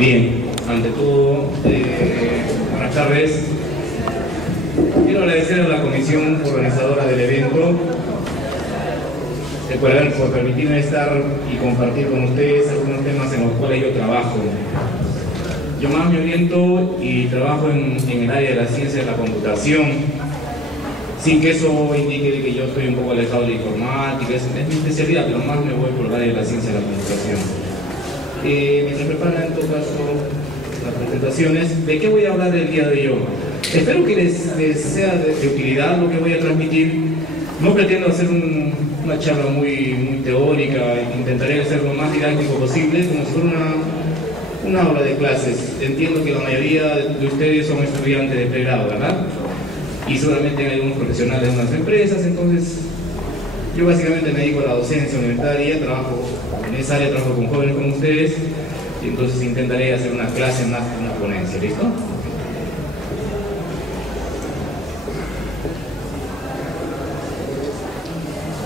Bien, ante todo, buenas tardes. Quiero agradecer a la comisión organizadora del evento por permitirme estar y compartir con ustedes algunos temas en los cuales yo trabajo. Yo más me oriento y trabajo en el área de la ciencia de la computación, sin que eso indique que yo estoy un poco alejado de la informática, es mi especialidad, pero más me voy por el área de la ciencia de la computación. Mientras preparan en todo caso las presentaciones, ¿de qué voy a hablar el día de hoy? Espero que les sea de utilidad lo que voy a transmitir. No pretendo hacer una charla muy teórica, intentaré ser lo más didáctico posible, como si fuera una aula de clases. Entiendo que la mayoría de ustedes son estudiantes de pregrado, ¿verdad? Y seguramente hay algunos profesionales de unas empresas, entonces yo básicamente me dedico a la docencia universitaria, trabajo en esa área, trabajo con jóvenes como ustedes, y entonces intentaré hacer una clase más que una ponencia, ¿listo?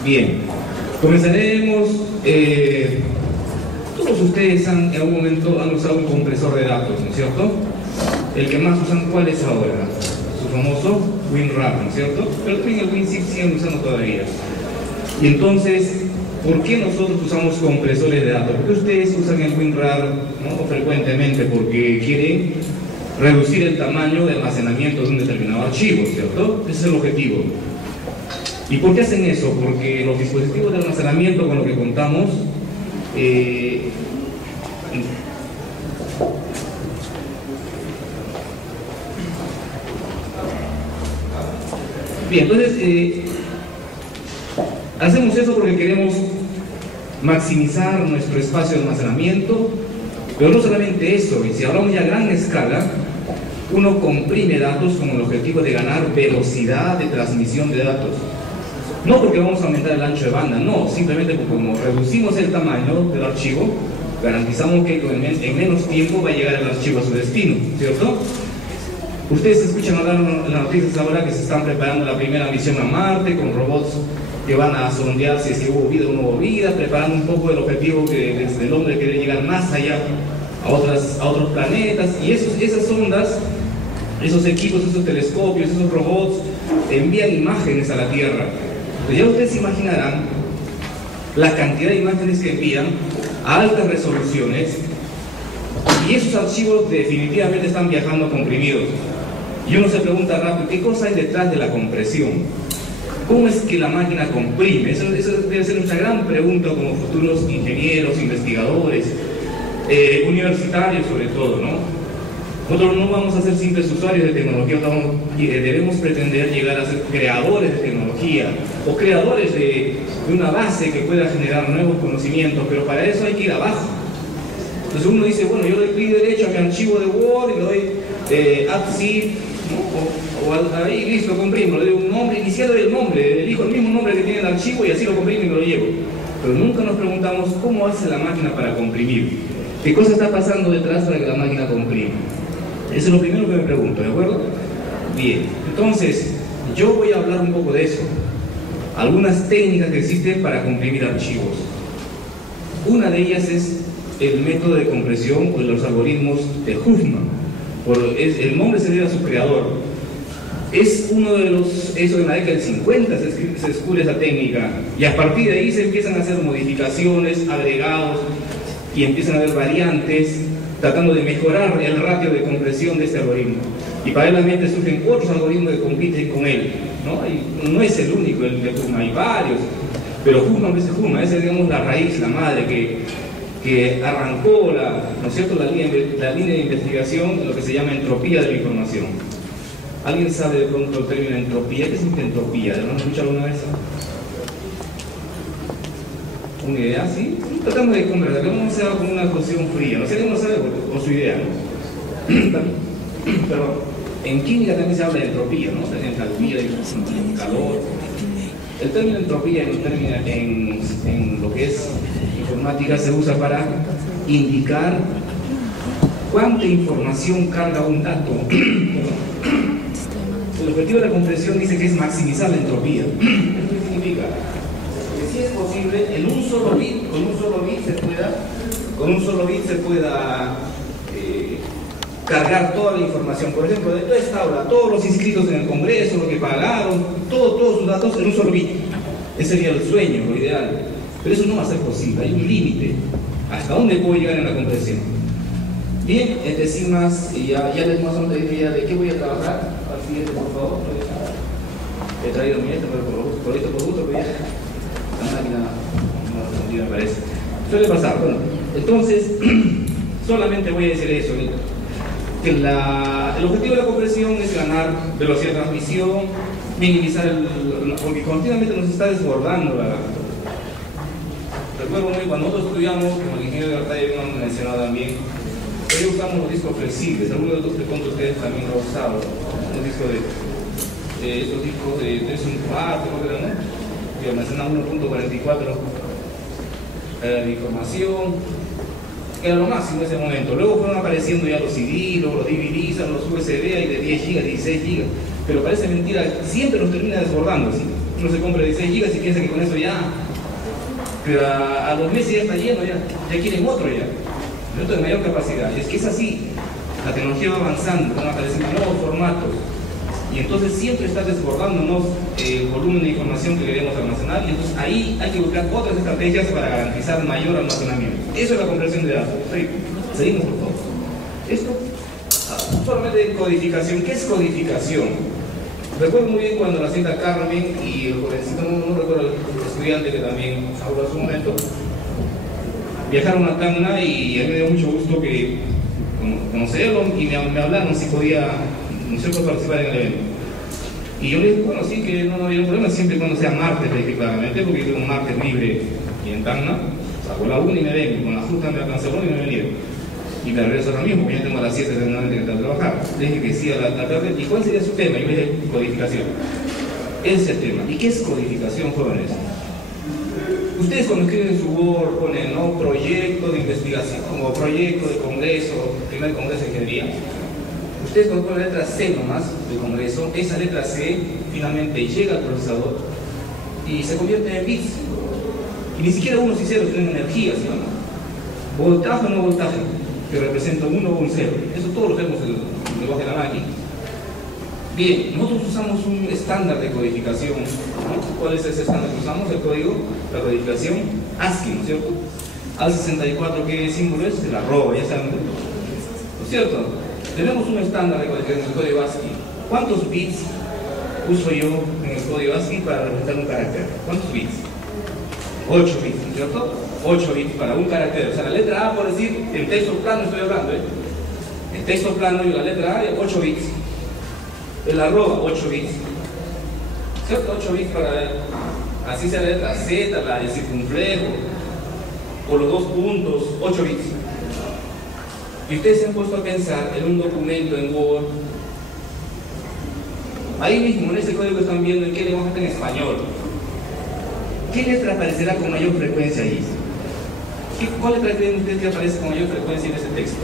Bien, comenzaremos. Todos ustedes en algún momento han usado un compresor de datos, ¿no es cierto? El que más usan, ¿cuál es ahora? Su famoso WinRAR, ¿no es cierto? Pero también el WinZip siguen usando todavía. Y entonces, ¿por qué nosotros usamos compresores de datos? ¿Por qué ustedes usan el WinRAR, ¿no? frecuentemente? Porque quieren reducir el tamaño de almacenamiento de un determinado archivo, ¿cierto? Ese es el objetivo. ¿Y por qué hacen eso? Porque los dispositivos de almacenamiento con los que contamos bien, entonces hacemos eso porque queremos maximizar nuestro espacio de almacenamiento, pero no solamente eso, y si hablamos ya a gran escala, uno comprime datos con el objetivo de ganar velocidad de transmisión de datos. No porque vamos a aumentar el ancho de banda, no, simplemente porque como reducimos el tamaño del archivo, garantizamos que en menos tiempo va a llegar el archivo a su destino, ¿cierto? Ustedes escuchan hablar en las noticias ahora que se están preparando la primera misión a Marte con robots que van a sondear si hubo vida o no hubo vida, preparando un poco el objetivo que desde el hombre quiere llegar más allá a otros planetas, y esas ondas, esos equipos, esos telescopios, esos robots envían imágenes a la Tierra. Pues ya ustedes se imaginarán la cantidad de imágenes que envían a altas resoluciones, y esos archivos definitivamente están viajando comprimidos. Y uno se pregunta rápido, ¿qué cosa hay detrás de la compresión? ¿Cómo es que la máquina comprime? Eso debe ser nuestra gran pregunta como futuros ingenieros, investigadores, universitarios sobre todo, ¿no? Nosotros no vamos a ser simples usuarios de tecnología, debemos pretender llegar a ser creadores de tecnología o creadores de una base que pueda generar nuevos conocimientos, pero para eso hay que ir abajo. Entonces uno dice, bueno, yo doy clic derecho a mi archivo de Word y le doy Add-Zip, ¿no? o ahí listo, comprimo, le doy un nombre, y si le doy el nombre, elijo el mismo nombre que tiene el archivo y así lo comprimo y me lo llevo. Pero nunca nos preguntamos cómo hace la máquina para comprimir. ¿Qué cosa está pasando detrás para que la máquina comprime? Eso es lo primero que me pregunto, ¿de acuerdo? Bien, entonces yo voy a hablar un poco de eso. Algunas técnicas que existen para comprimir archivos. Una de ellas es el método de compresión o los algoritmos de Huffman. El nombre se debe a su creador. Es uno de los, eso en la década del 50 se descubre esa técnica, y a partir de ahí se empiezan a hacer modificaciones, agregados, y empiezan a haber variantes tratando de mejorar el ratio de compresión de este algoritmo. Y paralelamente surgen otros algoritmos que compiten con él, ¿no? Y no es el único, el de Huffman, hay varios, pero Huffman esa es, digamos, la raíz, la madre que arrancó ¿no es cierto?, la línea de investigación, lo que se llama entropía de la información. ¿Alguien sabe de pronto el término entropía? ¿Qué significa entropía? ¿No han escuchado alguna vez? ¿Una idea? ¿Sí? Tratamos de conversar, que vamos a hacer con una cuestión fría, no sé cómo sabe o su idea, ¿no? Pero en química también se habla de entropía, ¿no? En entalpía, en calor. El término entropía en lo que es informática se usa para indicar cuánta información carga un dato. El objetivo de la compresión dice que es maximizar la entropía. ¿Esto qué significa? Que si es posible, con un solo bit se pueda cargar toda la información, por ejemplo, de toda esta aula, todos los inscritos en el Congreso, lo que pagaron, todos sus datos en un solo bit. Ese sería el sueño, lo ideal. Pero eso no va a ser posible, hay un límite. ¿Hasta dónde puedo llegar en la compresión? Bien, es decir más, y ya les más o menos idea de qué voy a trabajar. Al siguiente, por favor. He traído mi esto, pero por gusto, pero ya la máquina no me parece. Suele pasar, bueno. Entonces, solamente voy a decir eso, que el objetivo de la compresión es ganar velocidad de transmisión, minimizar porque continuamente nos está desbordando recuerdo muy cuando nosotros estudiamos, como el ingeniero de Artaya habíamos mencionado también, hoy usamos los discos flexibles, algunos de los que pronto ustedes también lo han usado, un disco estos discos de 3.4, ¿no? Que almacenan 1.44 de información, que era lo máximo en ese momento. Luego fueron apareciendo ya los CD, los DVDs, los USB, hay de 10 GB, 16 GB, pero parece mentira, siempre los termina desbordando, ¿sí? Uno se compra 16 GB y piensa que con eso ya, pero a los meses ya está lleno, ya quieren otro ya, otro de mayor capacidad. Y es que es así, la tecnología va avanzando, van apareciendo nuevos formatos, y entonces siempre está desbordándonos el volumen de información que queremos almacenar, y entonces ahí hay que buscar otras estrategias para garantizar mayor almacenamiento. Eso es la compresión de datos. Seguimos, por favor. Esto, solamente codificación. ¿Qué es codificación? Recuerdo muy bien cuando la señora Carmen y el jovencito, no recuerdo el estudiante que también habló en su momento, viajaron a Tacna y a mí me dio mucho gusto que conocerlo y me hablaron si podía, no sé, participar en el evento. Y yo le dije, bueno, sí, que no había un problema, siempre y cuando sea martes, claramente, porque yo tengo un martes libre y en Tacna, saco la 1 y me vengo, con la justa me canceló y me vinieron. Y me regreso ahora mismo, porque yo tengo a las 7 de la noche que tengo que trabajar. Le dije que sí a la tarde. ¿Y cuál sería su tema? Y me dije, codificación. Ese es el tema. ¿Y qué es codificación, jóvenes? Ustedes cuando escriben su Word ponen, ¿no?, proyecto de investigación, como proyecto de congreso, primer congreso de ingeniería. Ustedes cuando ponen la letra C nomás del congreso, esa letra C finalmente llega al procesador y se convierte en bits. Y ni siquiera unos y ceros tienen energía, ¿sí o no? Voltaje o no voltaje, que representa un 1 o un 0. Eso todo lo vemos en el lenguaje de la máquina. Bien, nosotros usamos un estándar de codificación, ¿no? ¿Cuál es ese estándar que usamos? El código, la codificación ASCII, ¿no es cierto? AL64, ¿qué símbolo es? El arroba, ya saben, ¿no es cierto? Tenemos un estándar de codificación, el código ASCII. ¿Cuántos bits uso yo en el código ASCII para representar un carácter? ¿Cuántos bits? 8 bits, ¿no es cierto? 8 bits para un carácter. O sea, la letra A, por decir, en texto plano estoy hablando, en texto plano y la letra A, 8 bits. El arroba, 8 bits. ¿Cierto? 8 bits para, así sea la letra Z, la de circunflejo, o los dos puntos, 8 bits. Y ustedes se han puesto a pensar en un documento en Word. Ahí mismo, en ese código que están viendo, ¿en qué lenguaje está en español? ¿Qué letra aparecerá con mayor frecuencia ahí? ¿Cuál letra creen ustedes que aparece con mayor frecuencia en ese texto?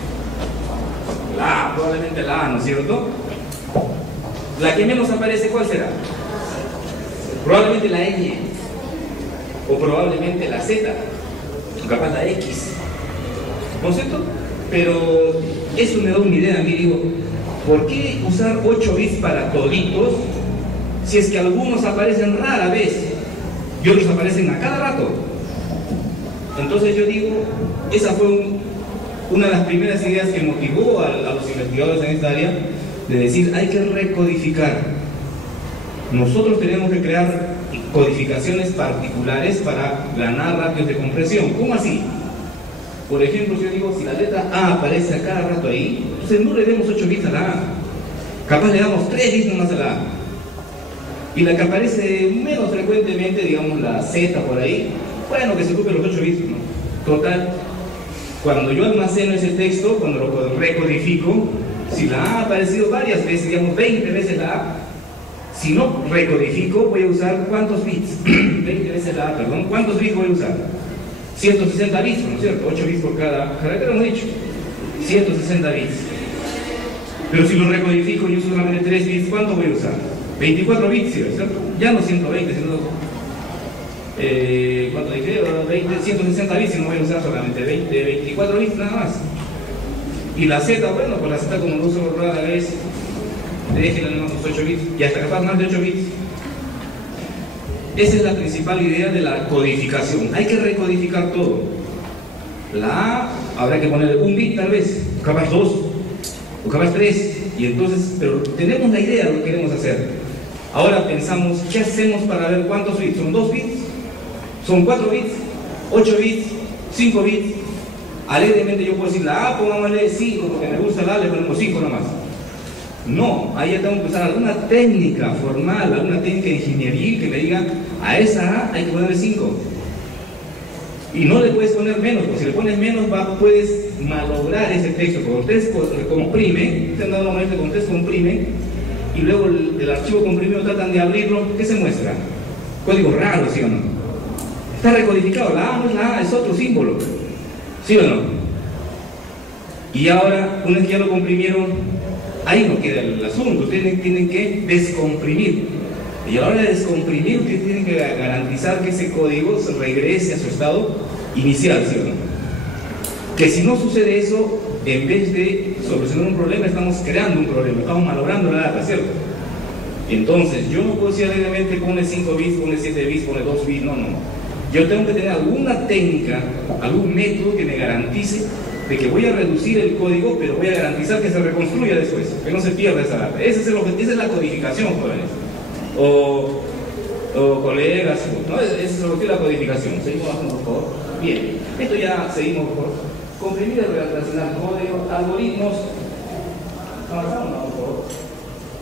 La A, probablemente la A, ¿no es cierto? La que menos aparece, ¿cuál será? Probablemente la Ñ, o probablemente la Z, o capaz la X, ¿no es cierto? Pero eso me da una idea a mí, digo, ¿por qué usar 8 bits para toditos si es que algunos aparecen rara vez y otros aparecen a cada rato? Entonces yo digo, esa fue una de las primeras ideas que motivó a los investigadores en esta área, de decir, hay que recodificar. Nosotros tenemos que crear codificaciones particulares para ganar ratios de compresión. ¿Cómo así? Por ejemplo, si yo digo, si la letra A aparece a cada rato ahí, entonces no le demos 8 bits a la A. Capaz le damos 3 bits nomás a la A. Y la que aparece menos frecuentemente, digamos la Z por ahí, bueno, que se ocupe los 8 bits, ¿no? Total, cuando yo almaceno ese texto, cuando lo recodifico, si la A ha aparecido varias veces, digamos 20 veces la A, si no recodifico, voy a usar ¿cuántos bits? 20 veces la A, perdón, ¿cuántos bits voy a usar? 160 bits, ¿no es cierto? 8 bits por cada carácter, hemos dicho. 160 bits. Pero si lo recodifico y uso solamente 3 bits, ¿cuánto voy a usar? 24 bits, ¿cierto? Ya no 120, sino... ¿cuánto dije? 160 bits, y no voy a usar solamente 24 bits nada más. Y la Z, bueno, pues la Z como no uso rara vez, déjenla en unos 8 bits y hasta capaz más de 8 bits. Esa es la principal idea de la codificación. Hay que recodificar todo. La A habrá que ponerle un bit tal vez, o capaz 2, o capaz 3, y entonces, pero tenemos la idea de lo que queremos hacer. Ahora pensamos, ¿qué hacemos para ver cuántos bits? ¿Son 2 bits? ¿Son 4 bits? ¿8 bits? ¿5 bits? Alegremente yo puedo decir la A, pongámosle 5, porque me gusta la A, le ponemos 5 nomás. No, ahí ya tengo que usar alguna técnica formal, alguna técnica ingenieril que me diga, a esa A hay que ponerle 5. Y no le puedes poner menos, porque si le pones menos puedes malograr ese texto. Cuando ustedes comprimen, ustedes dan la manera cuando ustedes comprimen, y luego el archivo comprimido tratan de abrirlo, ¿qué se muestra? Código raro, ¿sí o no? Está recodificado, la A no es la A, es otro símbolo, ¿sí o no? Y ahora, una vez que ya lo comprimieron, ahí no queda el asunto, ustedes tienen que descomprimir. Y a la hora de descomprimir, ustedes tienen que garantizar que ese código se regrese a su estado inicial, ¿sí o no? Que si no sucede eso, en vez de solucionar un problema, estamos creando un problema, estamos malogrando la data, ¿cierto? Entonces, yo no puedo decir alegremente pone 5 bits, pone 7 bits, pone 2 bits, no. Yo tengo que tener alguna técnica, algún método que me garantice de que voy a reducir el código, pero voy a garantizar que se reconstruya después, que no se pierda esa data. Esa es la codificación, jóvenes. O colegas, ¿no? Esa es lo que es la codificación. Seguimos bajando, por favor. Bien, esto ya seguimos por comprimir, relacionar código, algoritmos. Avanzamos, por favor.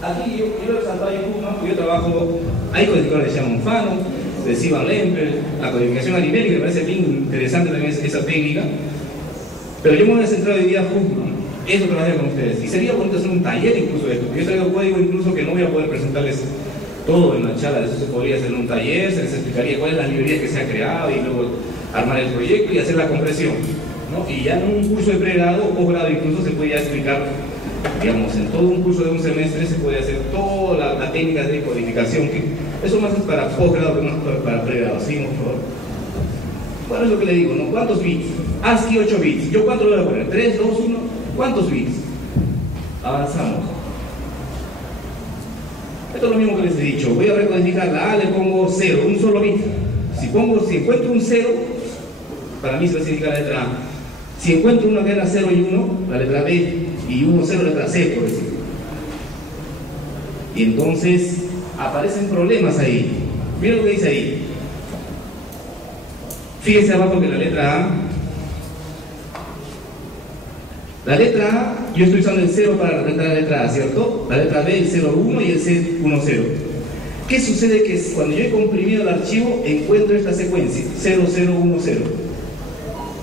Aquí yo he resaltado en Huffman, porque yo trabajo, hay codificadores que se llaman Fano, de Sivan Lempel, la codificación aritmética, me parece bien interesante también esa técnica. Pero yo me voy a centrar hoy día en Huffman. Eso trabajé con ustedes. Y sería bonito hacer un taller incluso de esto. Yo traigo código incluso que no voy a poder presentarles todo en la charla. Eso se podría hacer en un taller, se les explicaría cuál es la librería que se ha creado y luego armar el proyecto y hacer la compresión, ¿no? Y ya en un curso de pregrado o posgrado incluso se puede ya explicar, digamos, en todo un curso de un semestre se puede hacer toda la técnica de codificación. Que eso más es para posgrado que no es para pregrado. ¿Sí, por favor? Bueno, es lo que le digo, ¿no? ¿Cuántos bits? ASCII 8 bits. ¿Yo cuánto le voy a poner? ¿3, 2, 1? ¿Cuántos bits? Avanzamos. Esto es lo mismo que les he dicho. Voy a recodificar la A, le pongo 0, un solo bit. Si encuentro un 0, para mí se va a significar la letra A. Si encuentro una que era 0 y 1, la letra B, y 1, 0, la letra C, por decir. Y entonces aparecen problemas ahí. Miren lo que dice ahí. Fíjense abajo que la letra A, yo estoy usando el 0 para representar la letra A, ¿cierto? La letra B, el 0, 1 y el C, 1, 0. ¿Qué sucede? Que cuando yo he comprimido el archivo, encuentro esta secuencia, 0, 0, 1, 0.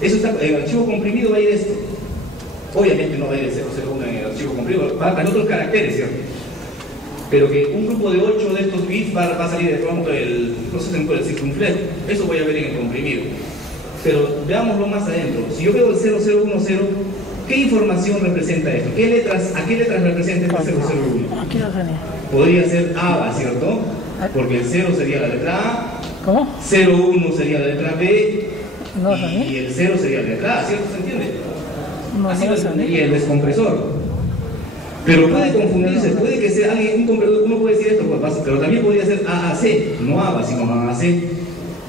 Eso está, el archivo comprimido va a ir esto. Obviamente no va a ir el 0, 0, 1 en el archivo comprimido, va a ir otros caracteres, ¿cierto? Pero que un grupo de 8 de estos bits va a salir de pronto el circunflejo. Eso voy a ver en el comprimido. Pero veámoslo más adentro. Si yo veo el 0010, ¿qué información representa esto? ¿A qué letras representa este 001? Aquí lo tenía. Podría ser ABA, ¿cierto? Porque el 0 sería la letra A. ¿Cómo? 01 sería la letra B. No, y el 0 sería la letra A, ¿cierto? ¿Se entiende? No, así no lo entendería el descompresor. Pero puede confundirse, puede que sea alguien, un compresor, uno puede decir esto, pero también podría ser AAC, no ABA, sino AAC.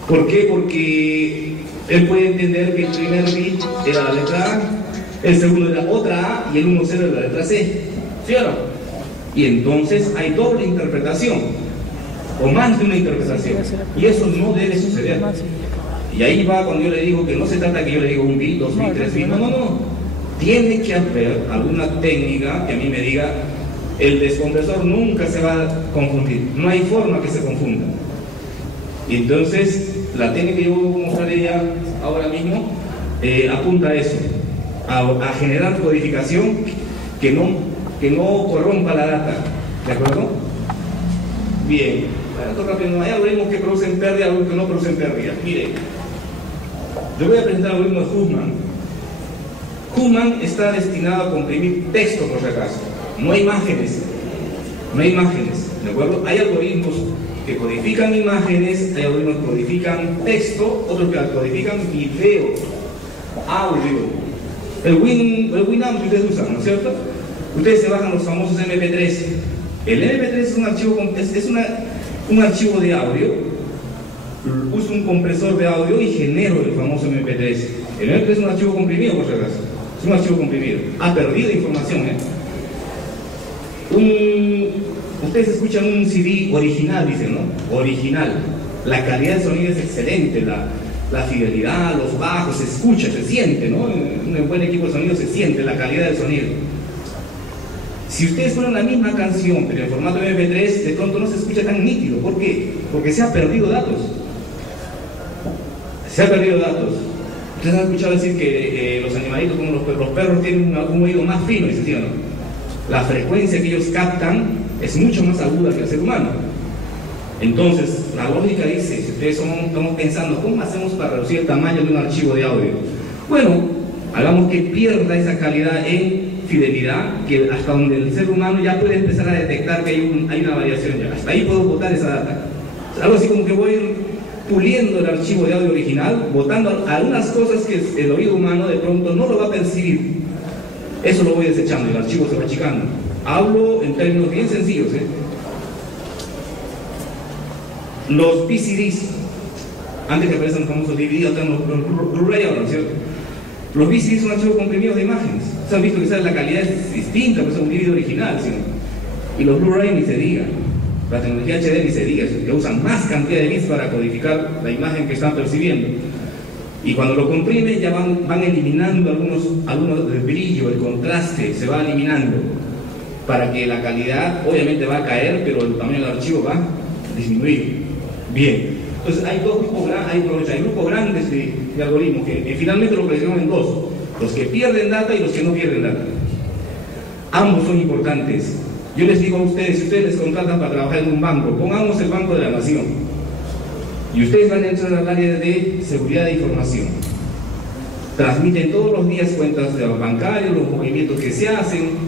¿Por qué? Porque él puede entender que el primer bit era la letra A, el segundo era otra A y el 1, 0 era la letra C. ¿Sí o no? Y entonces hay doble interpretación, o más de una interpretación, y eso no debe suceder. Y ahí va cuando yo le digo que no se trata que yo le digo un bit, 2 bits, 3 bits, no. Tiene que haber alguna técnica que a mí me diga, el descompresor nunca se va a confundir, no hay forma que se confunda. Y entonces, la técnica que yo voy a mostrar ella ahora mismo apunta a eso, a generar codificación que no corrompa la data, ¿de acuerdo? Bien, bueno, rápido, hay algoritmos que producen pérdida, algoritmos que no producen pérdida. Miren, yo voy a presentar el algoritmo de Huffman. Huffman está destinado a comprimir texto, por si acaso. No hay imágenes, ¿de acuerdo? Hay algoritmos que codifican imágenes, hay algoritmos que codifican texto, otros que codifican video, audio. el Winamp que ustedes usan, ¿no es cierto? Ustedes se bajan los famosos MP3. El MP3 es un archivo, un archivo de audio. Uso un compresor de audio y genero el famoso MP3. El MP3 es un archivo comprimido, por si acaso. Es un archivo comprimido. Ha perdido información, Ustedes escuchan un CD original, dicen, ¿no? Original. La calidad de sonido es excelente, la fidelidad, los bajos, se escucha, se siente, ¿no? En un buen equipo de sonido se siente la calidad del sonido. Si ustedes ponen la misma canción, pero en formato MP3, de pronto no se escucha tan nítido. ¿Por qué? Porque se ha perdido datos. Se ha perdido datos. Ustedes han escuchado decir que los animalitos, como los perros, tienen un oído más fino, ¿sí o no? La frecuencia que ellos captan es mucho más aguda que el ser humano. Entonces, la lógica dice, si ustedes estamos pensando, ¿cómo hacemos para reducir el tamaño de un archivo de audio? Bueno, hagamos que pierda esa calidad en fidelidad, que hasta donde el ser humano ya puede empezar a detectar que hay una variación ya. Hasta ahí puedo botar esa data. Algo así como que voy a ir puliendo el archivo de audio original, botando algunas cosas que el oído humano de pronto no lo va a percibir. Eso lo voy desechando y el archivo se va achicando. Hablo en términos bien sencillos, Los VCDs, antes que aparezcan los famosos DVD, ahora los Blu-ray ahora, ¿no es cierto? Los VCDs son archivos comprimidos de imágenes. Se han visto que la calidad es distinta, pues es un DVD original, ¿sí? Y los Blu-ray ni se diga. La tecnología HD ni se diga, que usan más cantidad de bits para codificar la imagen que están percibiendo. Y cuando lo comprimen ya van eliminando algunos del brillo, el contraste, se va eliminando. Para que la calidad obviamente va a caer, pero el tamaño del archivo va a disminuir. Bien, entonces hay grupos grandes de algoritmos que finalmente lo clasificamos en dos: los que pierden data y los que no pierden data. Ambos son importantes. Yo les digo a ustedes, si ustedes les contratan para trabajar en un banco, pongamos el Banco de la Nación, y ustedes van a entrar al área de seguridad de información. Transmiten todos los días cuentas de los bancarios, los movimientos que se hacen.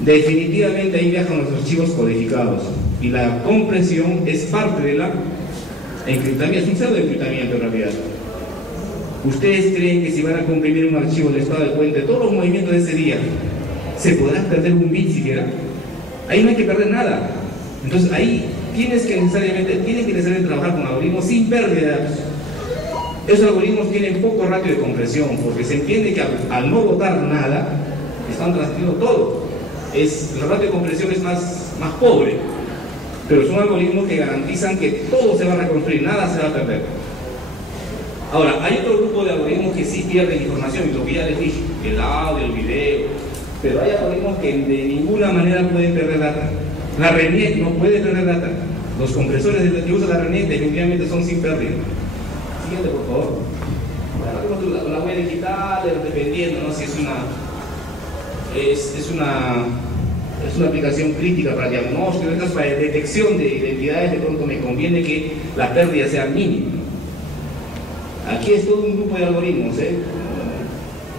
Definitivamente ahí viajan los archivos codificados, y la compresión es parte de la encriptamiento, es un pseudoencriptamiento en realidad. ¿Ustedes creen que si van a comprimir un archivo del estado de cuenta de todos los movimientos de ese día, se podrá perder un bit siquiera? Ahí no hay que perder nada. Entonces ahí tienen que necesariamente trabajar con algoritmos sin pérdida de datos. Esos algoritmos tienen poco ratio de compresión, porque se entiende que al no botar nada, están transmitiendo todo. El ratio de compresión es más pobre, pero son algoritmos que garantizan que todo se va a reconstruir, nada se va a perder. Ahora, hay otro grupo de algoritmos que sí pierden información, y lo que ya les dije, el audio, el video, pero hay algoritmos que de ninguna manera pueden perder data. La RENIEC no puede perder data. Los compresores que usa la RENIEC definitivamente son sin pérdida. Siguiente, por favor. Bueno, la huella digital, dependiendo, ¿no? Si es una aplicación crítica para diagnóstico, para detección de identidades, de pronto me conviene que la pérdida sea mínima. Aquí es todo un grupo de algoritmos,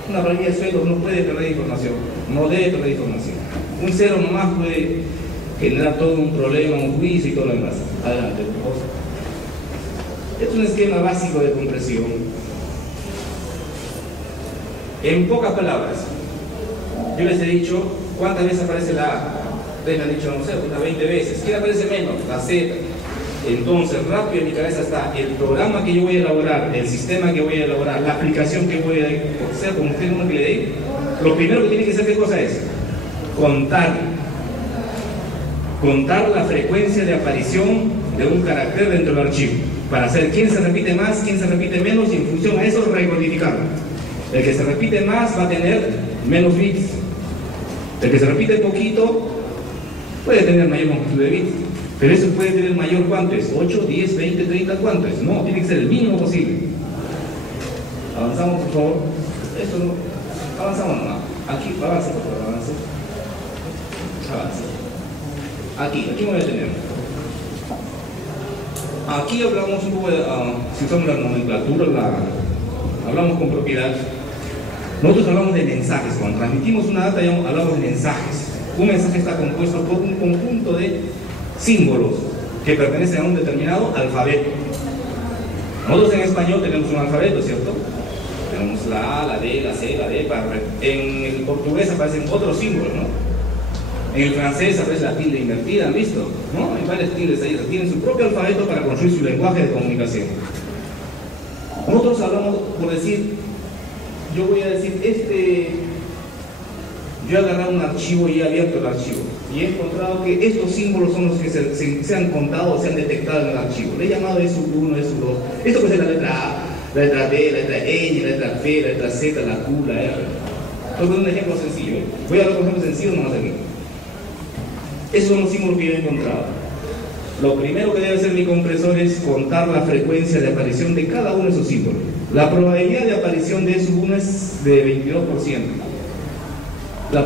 Una planilla de sueldos no puede perder información, no debe perder información. Un cero nomás puede generar todo un problema, un juicio y todo lo demás. Adelante, por favor. Es un esquema básico de compresión. En pocas palabras, yo les he dicho, ¿cuántas veces aparece la A? Ustedes me han dicho, no sé, unas 20 veces. ¿Quién aparece menos? La Z. Entonces, rápido en mi cabeza está el programa que yo voy a elaborar, el sistema que voy a elaborar, la aplicación que voy a, o sea, como usted no me le dé. Lo primero que tiene que hacer, ¿qué cosa es? Contar la frecuencia de aparición de un carácter dentro del archivo, para saber quién se repite más, quién se repite menos, y en función a eso recodificarlo. El que se repite más va a tener menos bits. El que se repite poquito puede tener mayor longitud de bits. Pero eso puede tener mayor, ¿cuánto es? 8, 10, 20, 30, ¿cuánto es? No, tiene que ser el mínimo posible. Avanzamos, por favor. Esto no. Avanzamos nomás. Aquí, avance, por favor, avance. Aquí me voy a detener. Aquí hablamos un poco de, si usamos la nomenclatura, hablamos con propiedad. Nosotros hablamos de mensajes. Cuando transmitimos una data, hablamos de mensajes. Un mensaje está compuesto por un conjunto de símbolos que pertenecen a un determinado alfabeto. Nosotros en español tenemos un alfabeto, ¿cierto? Tenemos la A, la D, la C, la D. En el portugués aparecen otros símbolos, ¿no? En el francés aparece la tilde invertida, ¿han visto? ¿No? Hay varias tildes ahí, tienen su propio alfabeto para construir su lenguaje de comunicación. Nosotros hablamos, por decir, yo voy a decir, yo he agarrado un archivo y he abierto el archivo y he encontrado que estos símbolos son los que se han contado o se han detectado en el archivo. Le he llamado SU1, SU2. Esto puede ser la letra A, la letra B, la letra N, la letra P, la letra Z, la Q, la R. Esto es un ejemplo sencillo. Voy a hablar con ejemplos sencillos nomás aquí. Esos son los símbolos que yo he encontrado. Lo primero que debe hacer mi compresor es contar la frecuencia de aparición de cada uno de esos símbolos. La probabilidad de aparición de SU1 es de 22%. La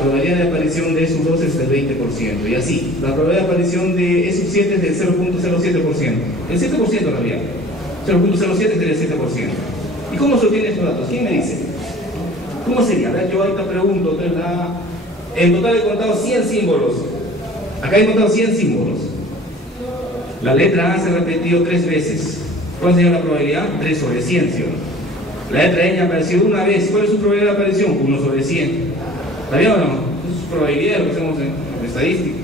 probabilidad de aparición de SU2 es del 20%. Y así, la probabilidad de aparición de SU7 es del 0.07%. El 7% en realidad. 0.07 es del 7%. ¿Y cómo se obtienen estos datos? ¿Quién me dice? ¿Cómo sería? A ver, yo ahorita pregunto, en total he contado 100 símbolos. Acá he contado 100 símbolos. La letra A se ha repetido 3 veces. ¿Cuál sería la probabilidad? 3 sobre 100, ¿sí o no? La letra N ha aparecido una vez. ¿Cuál es su probabilidad de aparición? 1 sobre 100. ¿Está bien o no? Es su probabilidad, lo que hacemos en estadística.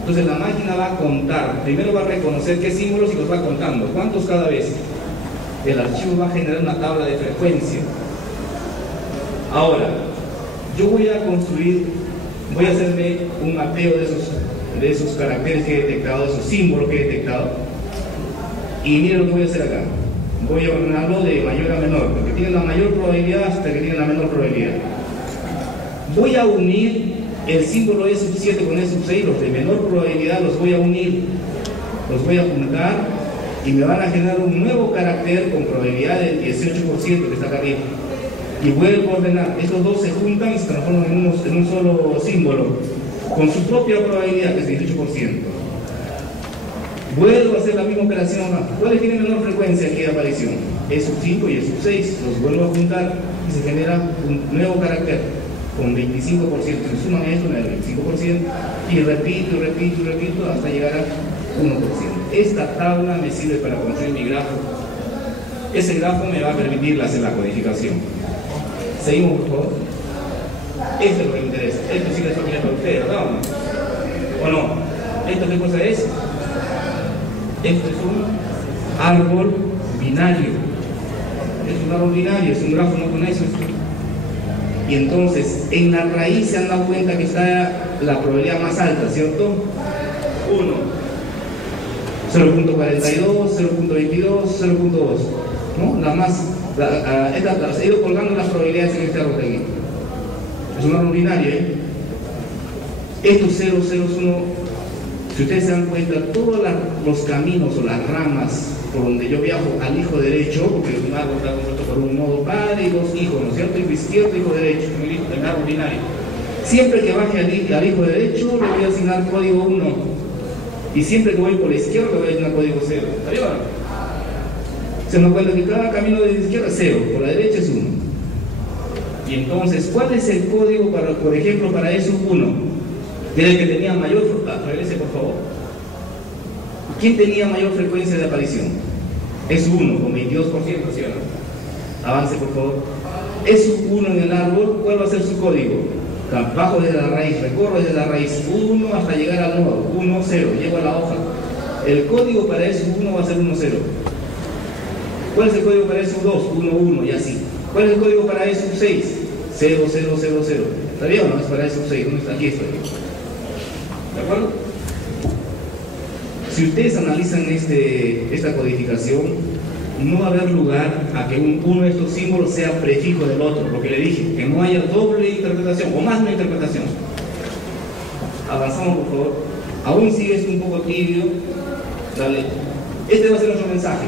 Entonces la máquina va a contar. Primero va a reconocer qué símbolos y los va contando. ¿Cuántos cada vez? El archivo va a generar una tabla de frecuencia. Ahora, yo voy a hacerme un mapeo de esos caracteres que he detectado, de esos símbolos que he detectado. Y miren lo que voy a hacer acá. Voy a ordenarlo de mayor a menor, porque tienen la mayor probabilidad hasta que tienen la menor probabilidad. Voy a unir el símbolo E7 con E6, los de menor probabilidad los voy a unir, los voy a juntar y me van a generar un nuevo carácter con probabilidad del 18% que está acá arriba. Y vuelvo a ordenar, estos dos se juntan y se transforman en un solo símbolo, con su propia probabilidad, que es 18%. Vuelvo a hacer la misma operación acá. ¿Cuáles tienen menor frecuencia aquí de aparición? SU5 y SU6. Los vuelvo a juntar y se genera un nuevo carácter con 25%. Se suman esto, me da 25%. Y repito, y repito, y repito hasta llegar a 1%. Esta tabla me sirve para construir mi grafo. Ese grafo me va a permitir hacer la codificación. Seguimos, por favor. Esto es lo que me interesa. Esto sí es familiar para ustedes, ¿verdad o no? ¿O no? ¿Esto qué cosa es? Esto es un árbol binario. Es un árbol binario, es un grafo no con eso. Y entonces, en la raíz se han dado cuenta que está la probabilidad más alta, ¿cierto? 1, 0.42, 0.22, 0.2. ¿No? La más. He ido colgando las probabilidades en este árbol de aquí. Es un árbol binario, ¿eh? Estos 0, 0, 1. Si ustedes se dan cuenta, todos los caminos o las ramas por donde yo viajo al hijo derecho, porque un árbol está compuesto por un nodo padre y dos hijos, ¿no es cierto? Hijo izquierdo, hijo derecho, el árbol binario. Siempre que baje al hijo derecho, le voy a asignar código 1. Y siempre que voy por la izquierda, le voy a asignar código 0. ¿Está bien? Se me da cuenta que cada camino de la izquierda es 0, por la derecha es 1. Y entonces, ¿cuál es el código, por ejemplo, para eso 1? ¿Tiene que tenía mayor frecuencia? Regrese, por favor. ¿Quién tenía mayor frecuencia de aparición? Es 1, con 22%, ¿sí o no? Avance, por favor. Es 1 en el árbol, ¿cuál va a ser su código? Bajo desde la raíz, recorro desde la raíz 1 hasta llegar al nodo, 1, 0, llego a la hoja. El código para eso 1 va a ser 1, 0. ¿Cuál es el código para eso 2? 1, 1 y así. ¿Cuál es el código para eso 6? 0, 0, 0, 0. ¿Está bien o no? Es para eso 6. ¿Dónde está? Aquí estoy. ¿De acuerdo? Si ustedes analizan esta codificación, no va a haber lugar a que uno de estos símbolos sea prefijo del otro, lo que le dije, que no haya doble interpretación o más una interpretación. Avanzamos, por favor. Aún sigue esto un poco tibio. Dale. Este va a ser nuestro mensaje,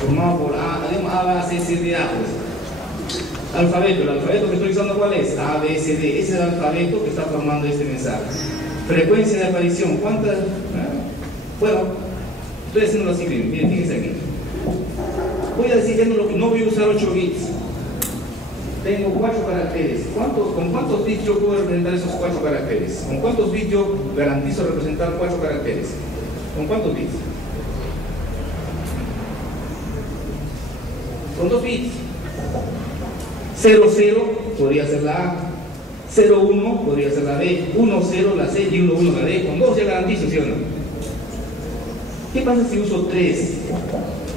formado por A, B, C, D, A. Pues. Alfabeto. El alfabeto que estoy usando, ¿cuál es? A, B, C, D. Ese es el alfabeto que está formando este mensaje. Frecuencia de aparición. ¿Cuántas? Bueno, estoy haciendo así, miren, fíjense aquí. Voy a decir, no voy a usar 8 bits. Tengo 4 caracteres. ¿Con cuántos bits yo puedo representar esos 4 caracteres? ¿Con cuántos bits yo garantizo representar 4 caracteres? ¿Con cuántos bits? Con 2 bits. 0, 0 podría ser la A, 0, 1 podría ser la B, 1, 0 la C y 1, 1 la D. Con 2 ya garantizo, ¿sí o no? ¿Qué pasa si uso 3?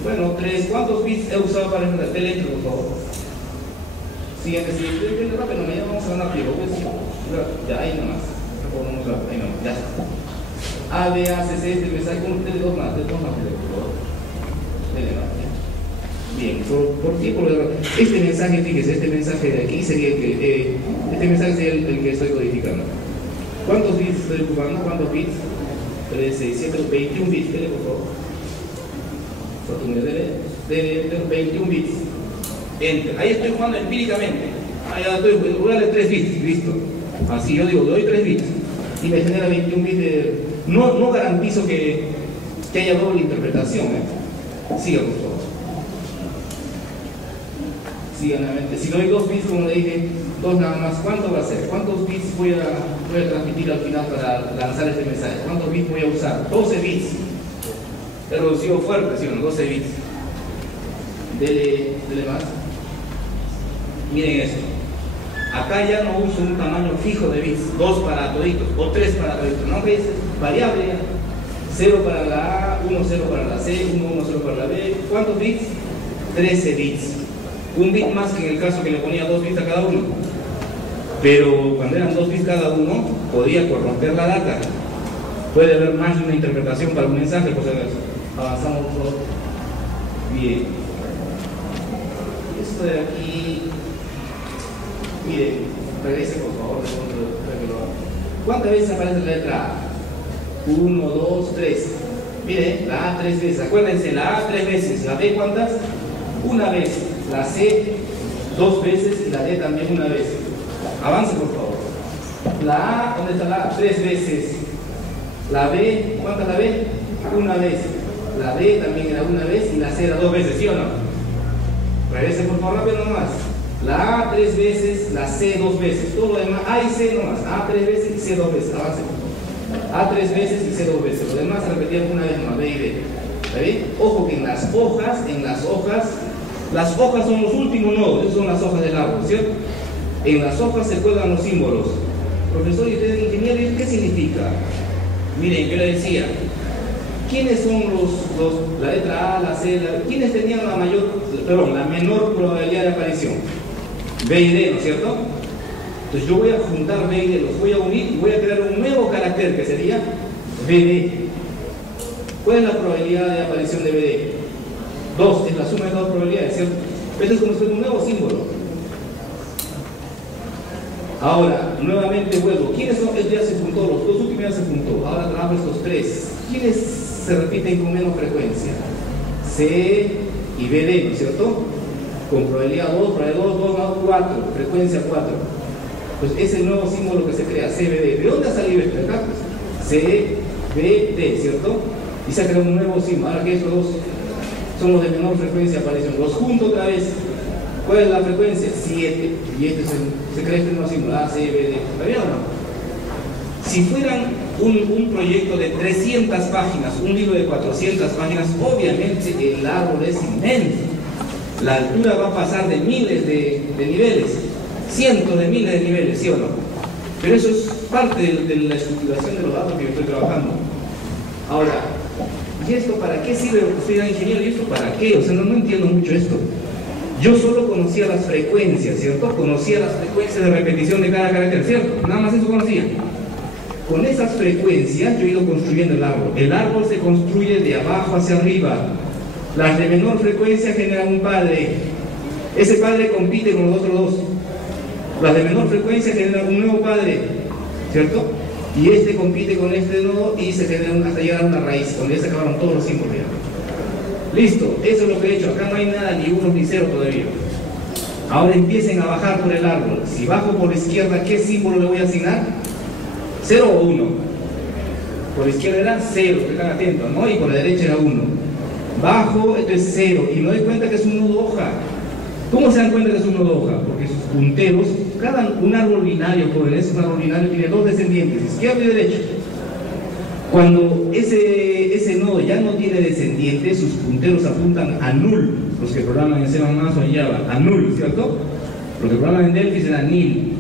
Bueno, 3, ¿cuántos bits he usado para el teléfono, por favor? Siguiente, rápido, no, vamos a ganar pliego, pues. Ya, ahí nomás. Ahí nomás, ya está. A, B, A, C, C, este mensaje, dele dos más, por favor. Dele más. Bien, por tiempo, este mensaje, fíjese, este mensaje de aquí sería el que, este mensaje sería el que estoy codificando. ¿Cuántos bits estoy ocupando? ¿Cuántos bits? 3, 6, 7, 21 bits, dele por favor. Dele 21 bits. Enter. Ahí estoy jugando empíricamente. Ahí voy a darle 3 bits, listo. Así yo digo, le doy 3 bits y me genera 21 bits de... No garantizo que haya doble interpretación, Siga, por favor. Siga nuevamente. Si doy 2 bits, como le dije, 2 nada más, ¿cuánto va a ser? ¿Cuántos bits voy a transmitir al final para lanzar este mensaje? ¿Cuántos bits voy a usar? 12 bits. He reducido fuerte, ¿sí o no? 12 bits. Dele más. Miren esto. Acá ya no uso un tamaño fijo de bits, 2 para toditos o 3 para toditos, ¿no? ¿Veis? Variable, 0 para la A, 1, 0 para la C, 1, 1, 0 para la B. ¿Cuántos bits? 13 bits. Un bit más que en el caso que le ponía 2 bits a cada uno. Pero cuando eran 2 bits cada uno, podía corromper la data. Puede haber más de una interpretación para un mensaje, pues avanzamos por... Bien. Esto de aquí... Miren, regrese por favor, ¿cuántas veces aparece la letra A? 1, 2, 3. Miren, la A 3 veces. Acuérdense, la A 3 veces. ¿La B cuántas? Una vez. La C 2 veces y la D también una vez. Avance por favor. La A, ¿dónde está la A? 3 veces. La B, ¿cuántas la B? Una vez. La D también era una vez y la C era 2 veces, ¿sí o no? Regrese por favor rápido nomás. La A 3 veces, la C 2 veces. Todo lo demás, A y C nomás. A 3 veces y C 2 veces. Avance por favor. A 3 veces y C 2 veces. Lo demás se repetía una vez nomás. B y D. ¿Está bien? Ojo que en las hojas son los últimos nodos. Esas son las hojas del árbol, ¿cierto? En las hojas se cuelgan los símbolos. Profesor, ¿y usted es ingeniero? ¿Qué significa? Miren, yo le decía, ¿quiénes son la letra A, la C, quiénes tenían la menor probabilidad de aparición? B y D, ¿no es cierto? Entonces yo voy a juntar B y D, los voy a unir y voy a crear un nuevo carácter que sería BD. ¿Cuál es la probabilidad de aparición de BD? 2, es la suma de 2 probabilidades, ¿cierto? Esto es como si fuera un nuevo símbolo. Ahora, nuevamente vuelvo. ¿Quiénes son? Este ya se juntó, los dos últimos ya se juntó. Ahora trabajo estos 3. ¿Quiénes se repiten con menos frecuencia? C y BD, ¿no es cierto? Con probabilidad 2, probabilidad 2, 2 más 4, frecuencia 4. Pues es el nuevo símbolo que se crea, CBD. ¿De dónde ha salido esto? Acá, pues, CBD, ¿cierto? Y se ha creado un nuevo símbolo. Ahora que estos dos son los de menor frecuencia de aparición. Los junto otra vez. ¿Cuál es la frecuencia? 7. Y este se crea este nuevo símbolo, A, C, B, D. ¿Está bien o no? Si fueran un proyecto de 300 páginas, un libro de 400 páginas, obviamente el árbol es inmenso. La altura va a pasar de miles de niveles, cientos de miles de niveles, ¿sí o no? Pero eso es parte de la estructuración de los datos que yo estoy trabajando. Ahora, ¿y esto para qué sirve? Soy ingeniero, ¿y esto para qué? O sea, no entiendo mucho esto. Yo solo conocía las frecuencias, ¿cierto? Conocía las frecuencias de repetición de cada carácter, ¿cierto? Nada más eso conocía. Con esas frecuencias yo he ido construyendo el árbol. El árbol se construye de abajo hacia arriba. Las de menor frecuencia generan un padre. Ese padre compite con los otros dos. Las de menor frecuencia generan un nuevo padre, ¿cierto? Y este compite con este nodo y se genera hasta llegar a una raíz, donde ya se acabaron todos los símbolos. Listo, eso es lo que he hecho. Acá no hay nada, ni 1 ni 0 todavía. Ahora empiecen a bajar por el árbol. Si bajo por la izquierda, ¿qué símbolo le voy a asignar? 0 o 1. Por la izquierda era 0, que están atentos, ¿no? Y por la derecha era 1. Bajo, esto es 0. Y me doy cuenta que es un nodo hoja. ¿Cómo se dan cuenta que es un nodo hoja? Porque sus punteros, un árbol binario, jóvenes, un árbol binario tiene 2 descendientes, izquierda y derecha. Cuando ese nodo ya no tiene descendientes, sus punteros apuntan a null. los que programan en C++ o en Java, a null, ¿cierto? Los que programan en Delphi será nil.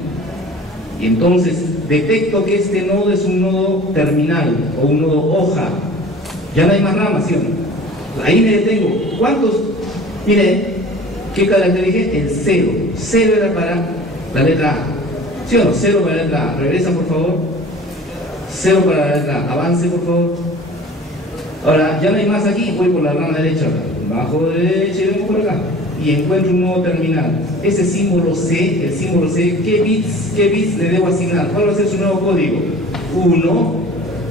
Y entonces detecto que este nodo es un nodo terminal o un nodo hoja. Ya no hay más ramas, ¿sí o no? Ahí me detengo. ¿Cuántos? Mire, ¿qué carácter dije? El 0. 0 era para la letra A. ¿Sí o no? 0 para la letra A. Regresa, por favor. 0 para la letra A. Avance, por favor. Ahora, ya no hay más aquí. Voy por la rama derecha. Bajo derecha y vengo por acá. Y encuentro un nodo terminal. Ese símbolo C, el símbolo C, ¿qué bits le debo asignar? ¿Cuál va a ser su nuevo código? 1,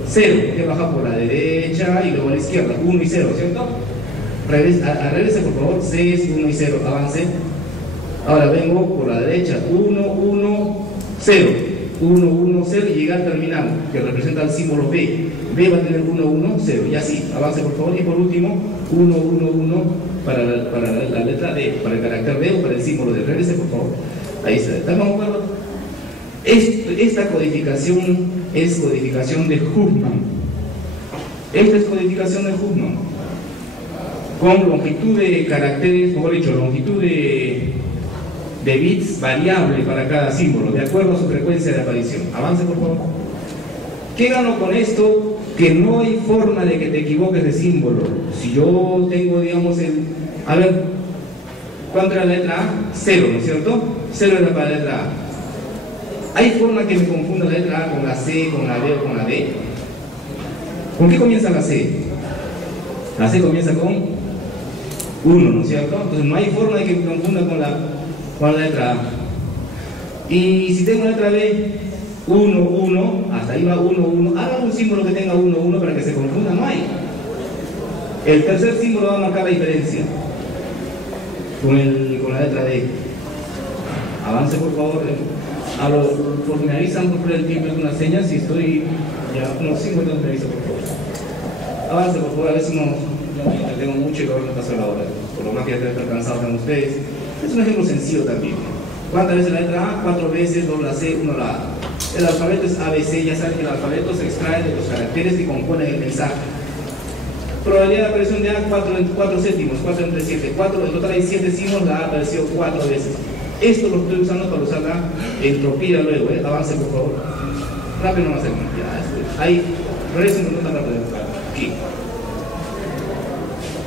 0. Hay que bajar por la derecha y luego a la izquierda. 1 y 0, ¿cierto? Regrese, por favor. C es 1 y 0. Avance. Ahora vengo por la derecha. 1, 1, 0. 1, 1, 0 y llegar al terminal, que representa el símbolo B. B va a tener 1, 1, 0. Y así. Avance, por favor. Y por último, 1, 1, 1. Para la letra D, para el carácter D o para el símbolo D. Regrese, por favor. Ahí está. ¿Estamos de acuerdo? Esta codificación es codificación de Huffman. Esta es codificación de Huffman. Con longitud de caracteres, mejor dicho, longitud de bits variable para cada símbolo, de acuerdo a su frecuencia de aparición. Avance, por favor. ¿Qué gano con esto? Que no hay forma de que te equivoques de símbolo. Si yo tengo, digamos, a ver, ¿cuánto era la letra A? 0, ¿no es cierto? 0 era para la letra A. ¿Hay forma que me confunda la letra A con la C, con la D o con la D? ¿Con qué comienza la C? La C comienza con 1, ¿no es cierto? Entonces no hay forma de que me confunda con la letra A. Y si tengo la letra B, 1, 1, hasta ahí va 1, 1. Haga un símbolo que tenga 1, 1 para que se confunda, no hay. El tercer símbolo va a marcar la diferencia con la letra D. Avance, por favor. Me avisan por el tiempo de unas señas. Si estoy ya unos 5 minutos, me avisa, por favor. Avance, por favor. A veces no me tengo mucho y luego me paso la hora. Por lo más que ya están cansados con ustedes. Es un ejemplo sencillo también. ¿Cuántas veces la letra A? 4 veces, 2 la C, 1 la A. El alfabeto es ABC, ya saben que el alfabeto se extrae de los caracteres que componen el mensaje. Probabilidad de aparición de A, 4 céntimos, 4 entre 7. 4, en total hay 7 símbolos, la A apareció 4 veces. Esto lo estoy usando para usar la entropía luego, avance, por favor. Rápido no va a ser. Ahí, regresen con nota rápida. Aquí.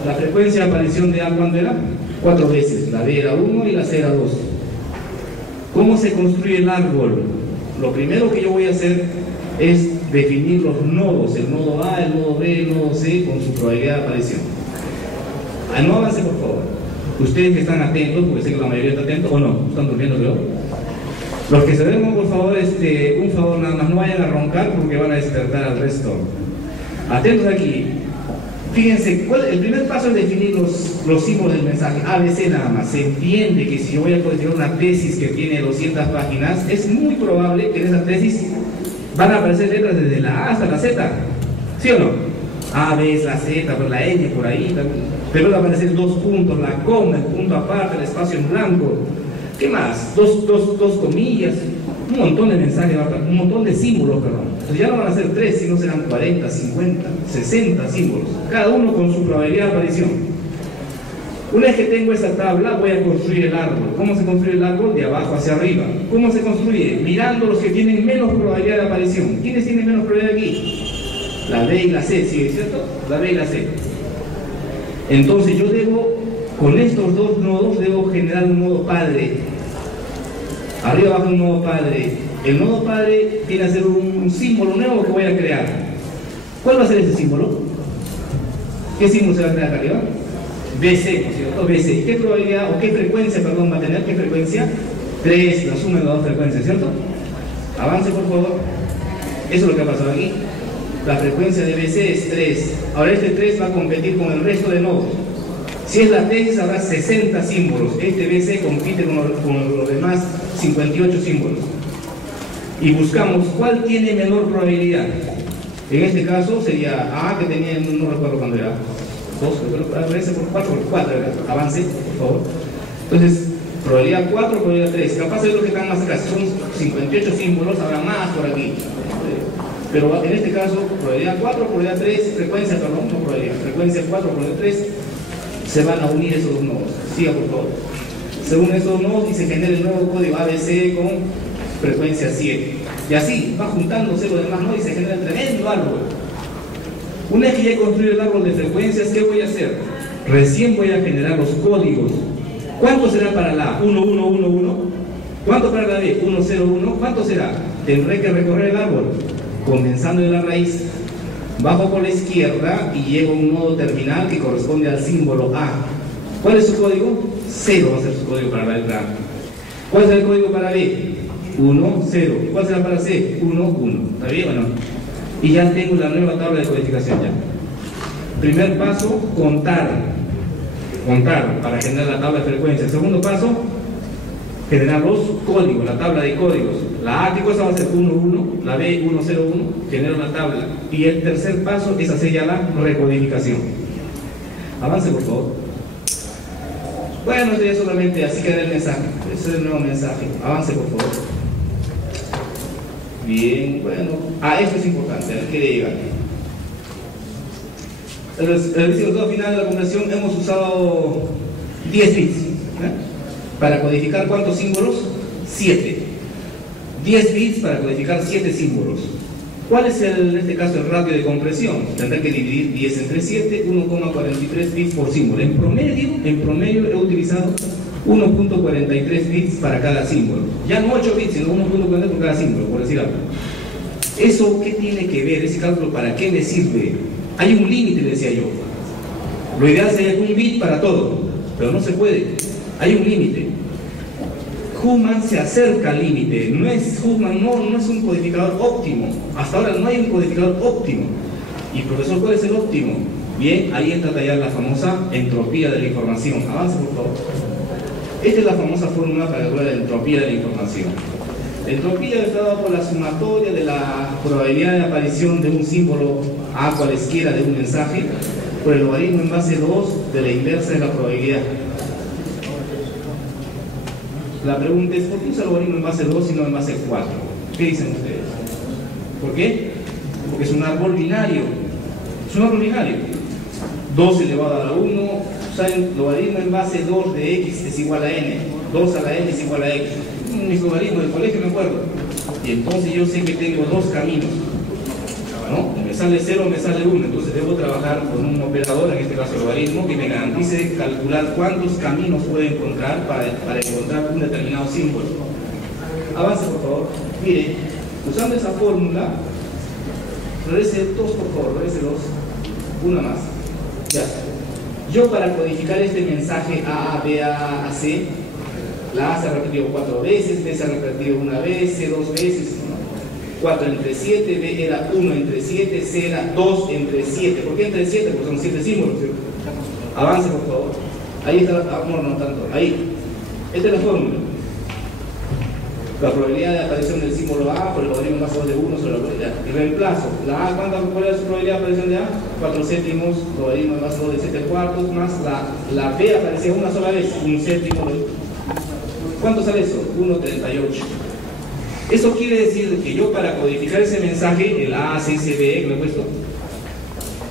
La frecuencia de aparición de A, ¿cuándo era? 4 veces. La B era 1 y la C era 2. ¿Cómo se construye el árbol? Lo primero que yo voy a hacer es definir los nodos, el nodo A, el nodo B, el nodo C, con su probabilidad de aparición. No avance, por favor. Ustedes que están atentos, porque sé que la mayoría está atento, o no, están durmiendo, creo. Los que se duermen, por favor, un favor nada más, no vayan a roncar porque van a despertar al resto. Atentos aquí. Fíjense, el primer paso es definir los símbolos del mensaje, ABC nada más. Se entiende que si yo voy a codificar una tesis que tiene 200 páginas, es muy probable que en esa tesis van a aparecer letras desde la A hasta la Z. ¿Sí o no? A, B es la Z, pues la N por ahí, pero van a aparecer 2 puntos, la coma, el punto aparte, el espacio en blanco. ¿Qué más? Dos comillas, un montón de mensajes, un montón de símbolos, perdón. Entonces ya no van a ser 3, sino serán 40, 50, 60 símbolos, cada uno con su probabilidad de aparición. Una vez que tengo esa tabla, voy a construir el árbol. ¿Cómo se construye el árbol? De abajo hacia arriba. ¿Cómo se construye? Mirando los que tienen menos probabilidad de aparición. ¿Quiénes tienen menos probabilidad aquí? La B y la C, ¿sí? ¿Cierto? La B y la C. Entonces yo debo, con estos dos nodos, debo generar un nodo padre. Arriba abajo un nodo padre. El nodo padre tiene que ser un símbolo nuevo que voy a crear. ¿Cuál va a ser ese símbolo? ¿Qué símbolo se va a crear acá arriba? BC, ¿no es cierto? BC. ¿Qué probabilidad o qué frecuencia, perdón, va a tener? ¿Qué frecuencia? 3, la suma de las dos frecuencias, ¿cierto? Avance, por favor. Eso es lo que ha pasado aquí. La frecuencia de BC es 3. Ahora este 3 va a competir con el resto de nodos. Si es la tesis, habrá 60 símbolos. Este BC compite con los demás 58 símbolos. Y buscamos cuál tiene menor probabilidad. En este caso sería A, que tenía, no recuerdo cuándo era, 2, veces por 4 era. Avance, por favor. Entonces, probabilidad 4, probabilidad 3. Capaz de los que están más cerca, son 58 símbolos, habrá más por aquí. Pero en este caso, probabilidad 4, probabilidad 3, frecuencia, perdón, no probabilidad, frecuencia 4, probabilidad 3. se van a unir esos dos nodos. Siga por favor. Se unen esos nodos y se genera el nuevo código ABC con frecuencia 7. Y así va juntándose los demás nodos y se genera el tremendo árbol. Una vez que ya he construido el árbol de frecuencias, ¿qué voy a hacer? Recién voy a generar los códigos. ¿Cuánto será para la A? 1111. ¿Cuánto para la B? 101. ¿Cuánto será? Tendré que recorrer el árbol, comenzando de la raíz. Bajo por la izquierda y llego a un nodo terminal que corresponde al símbolo A. ¿Cuál es su código? 0 va a ser su código para la letra A. ¿Cuál es el código para B? 1, 0. ¿Y cuál será para C? 1, 1. ¿Está bien o no? Y ya tengo la nueva tabla de codificación ya. Primer paso, contar. Contar para generar la tabla de frecuencias. Segundo paso, generar los códigos, la tabla de códigos. La A, ¿qué cosa va a ser? 1, 1. La B, 1, 0, 1. Genero la tabla. Y el tercer paso es hacer ya la recodificación. Avance, por favor. Bueno, esto ya solamente así queda el mensaje. Ese es el nuevo mensaje. Avance, por favor. Bien, bueno. Esto es importante. A ver qué llegar. El resultado final de la conversión hemos usado 10 bits. Para codificar ¿cuántos símbolos? 7. 10 bits para codificar 7 símbolos. ¿Cuál es en este caso el ratio de compresión? Tendré que dividir 10 entre 7, 1,43 bits por símbolo. En promedio he utilizado 1.43 bits para cada símbolo. Ya no 8 bits, sino 1.43 por cada símbolo, por decir algo. ¿Eso qué tiene que ver? Ese cálculo, ¿para qué me sirve? Hay un límite, decía yo. Lo ideal sería un bit para todo, pero no se puede. Hay un límite. Human se acerca al límite. Human no es un codificador óptimo. Hasta ahora no hay un codificador óptimo. Y profesor, ¿cuál es el óptimo? Bien, ahí entra a tallar la famosa entropía de la información. Avance, por favor. Esta es la famosa fórmula para calcular la entropía de la información. La entropía está dada por la sumatoria de la probabilidad de aparición de un símbolo A cualesquiera de un mensaje por el logaritmo en base 2 de la inversa de la probabilidad. La pregunta es, ¿por qué usa el logaritmo en base 2 y no en base 4? ¿Qué dicen ustedes? ¿Por qué? Porque es un árbol binario. Es un árbol binario. 2 elevado a la 1, el logaritmo en base 2 de x es igual a n. 2 a la n es igual a x. Mis logaritmos del colegio me acuerdo. Y entonces yo sé que tengo dos caminos. ¿No? Me sale 0 o me sale 1. Entonces debo trabajar con un operador, en este caso el logaritmo, que me garantice calcular cuántos caminos puedo encontrar para encontrar un determinado símbolo. Avance, por favor. Mire, usando esa fórmula, regrese 2, por favor, regrese 2. Una más. Ya. Yo para codificar este mensaje A, B, A, C, la A se ha repetido 4 veces, B se ha repetido una vez, C 2 veces, 4 entre 7, B era 1 entre 7, C era 2 entre 7. ¿Por qué entre 7? Porque son 7 símbolos. Avance, por favor. Ahí está, no tanto, ahí. Esta es la fórmula. La probabilidad de aparición del símbolo A por el logaritmo más 2 de 1 sobre la probabilidad. Y reemplazo. La A, ¿cuál es su probabilidad de aparición de A? 4 séptimos, logaritmo más 2 de 7 cuartos, más la B aparecía una sola vez, 1 séptimo. ¿Cuánto sale eso? 1,38. Eso quiere decir que yo para codificar ese mensaje, el A, C, C, B, que me he puesto,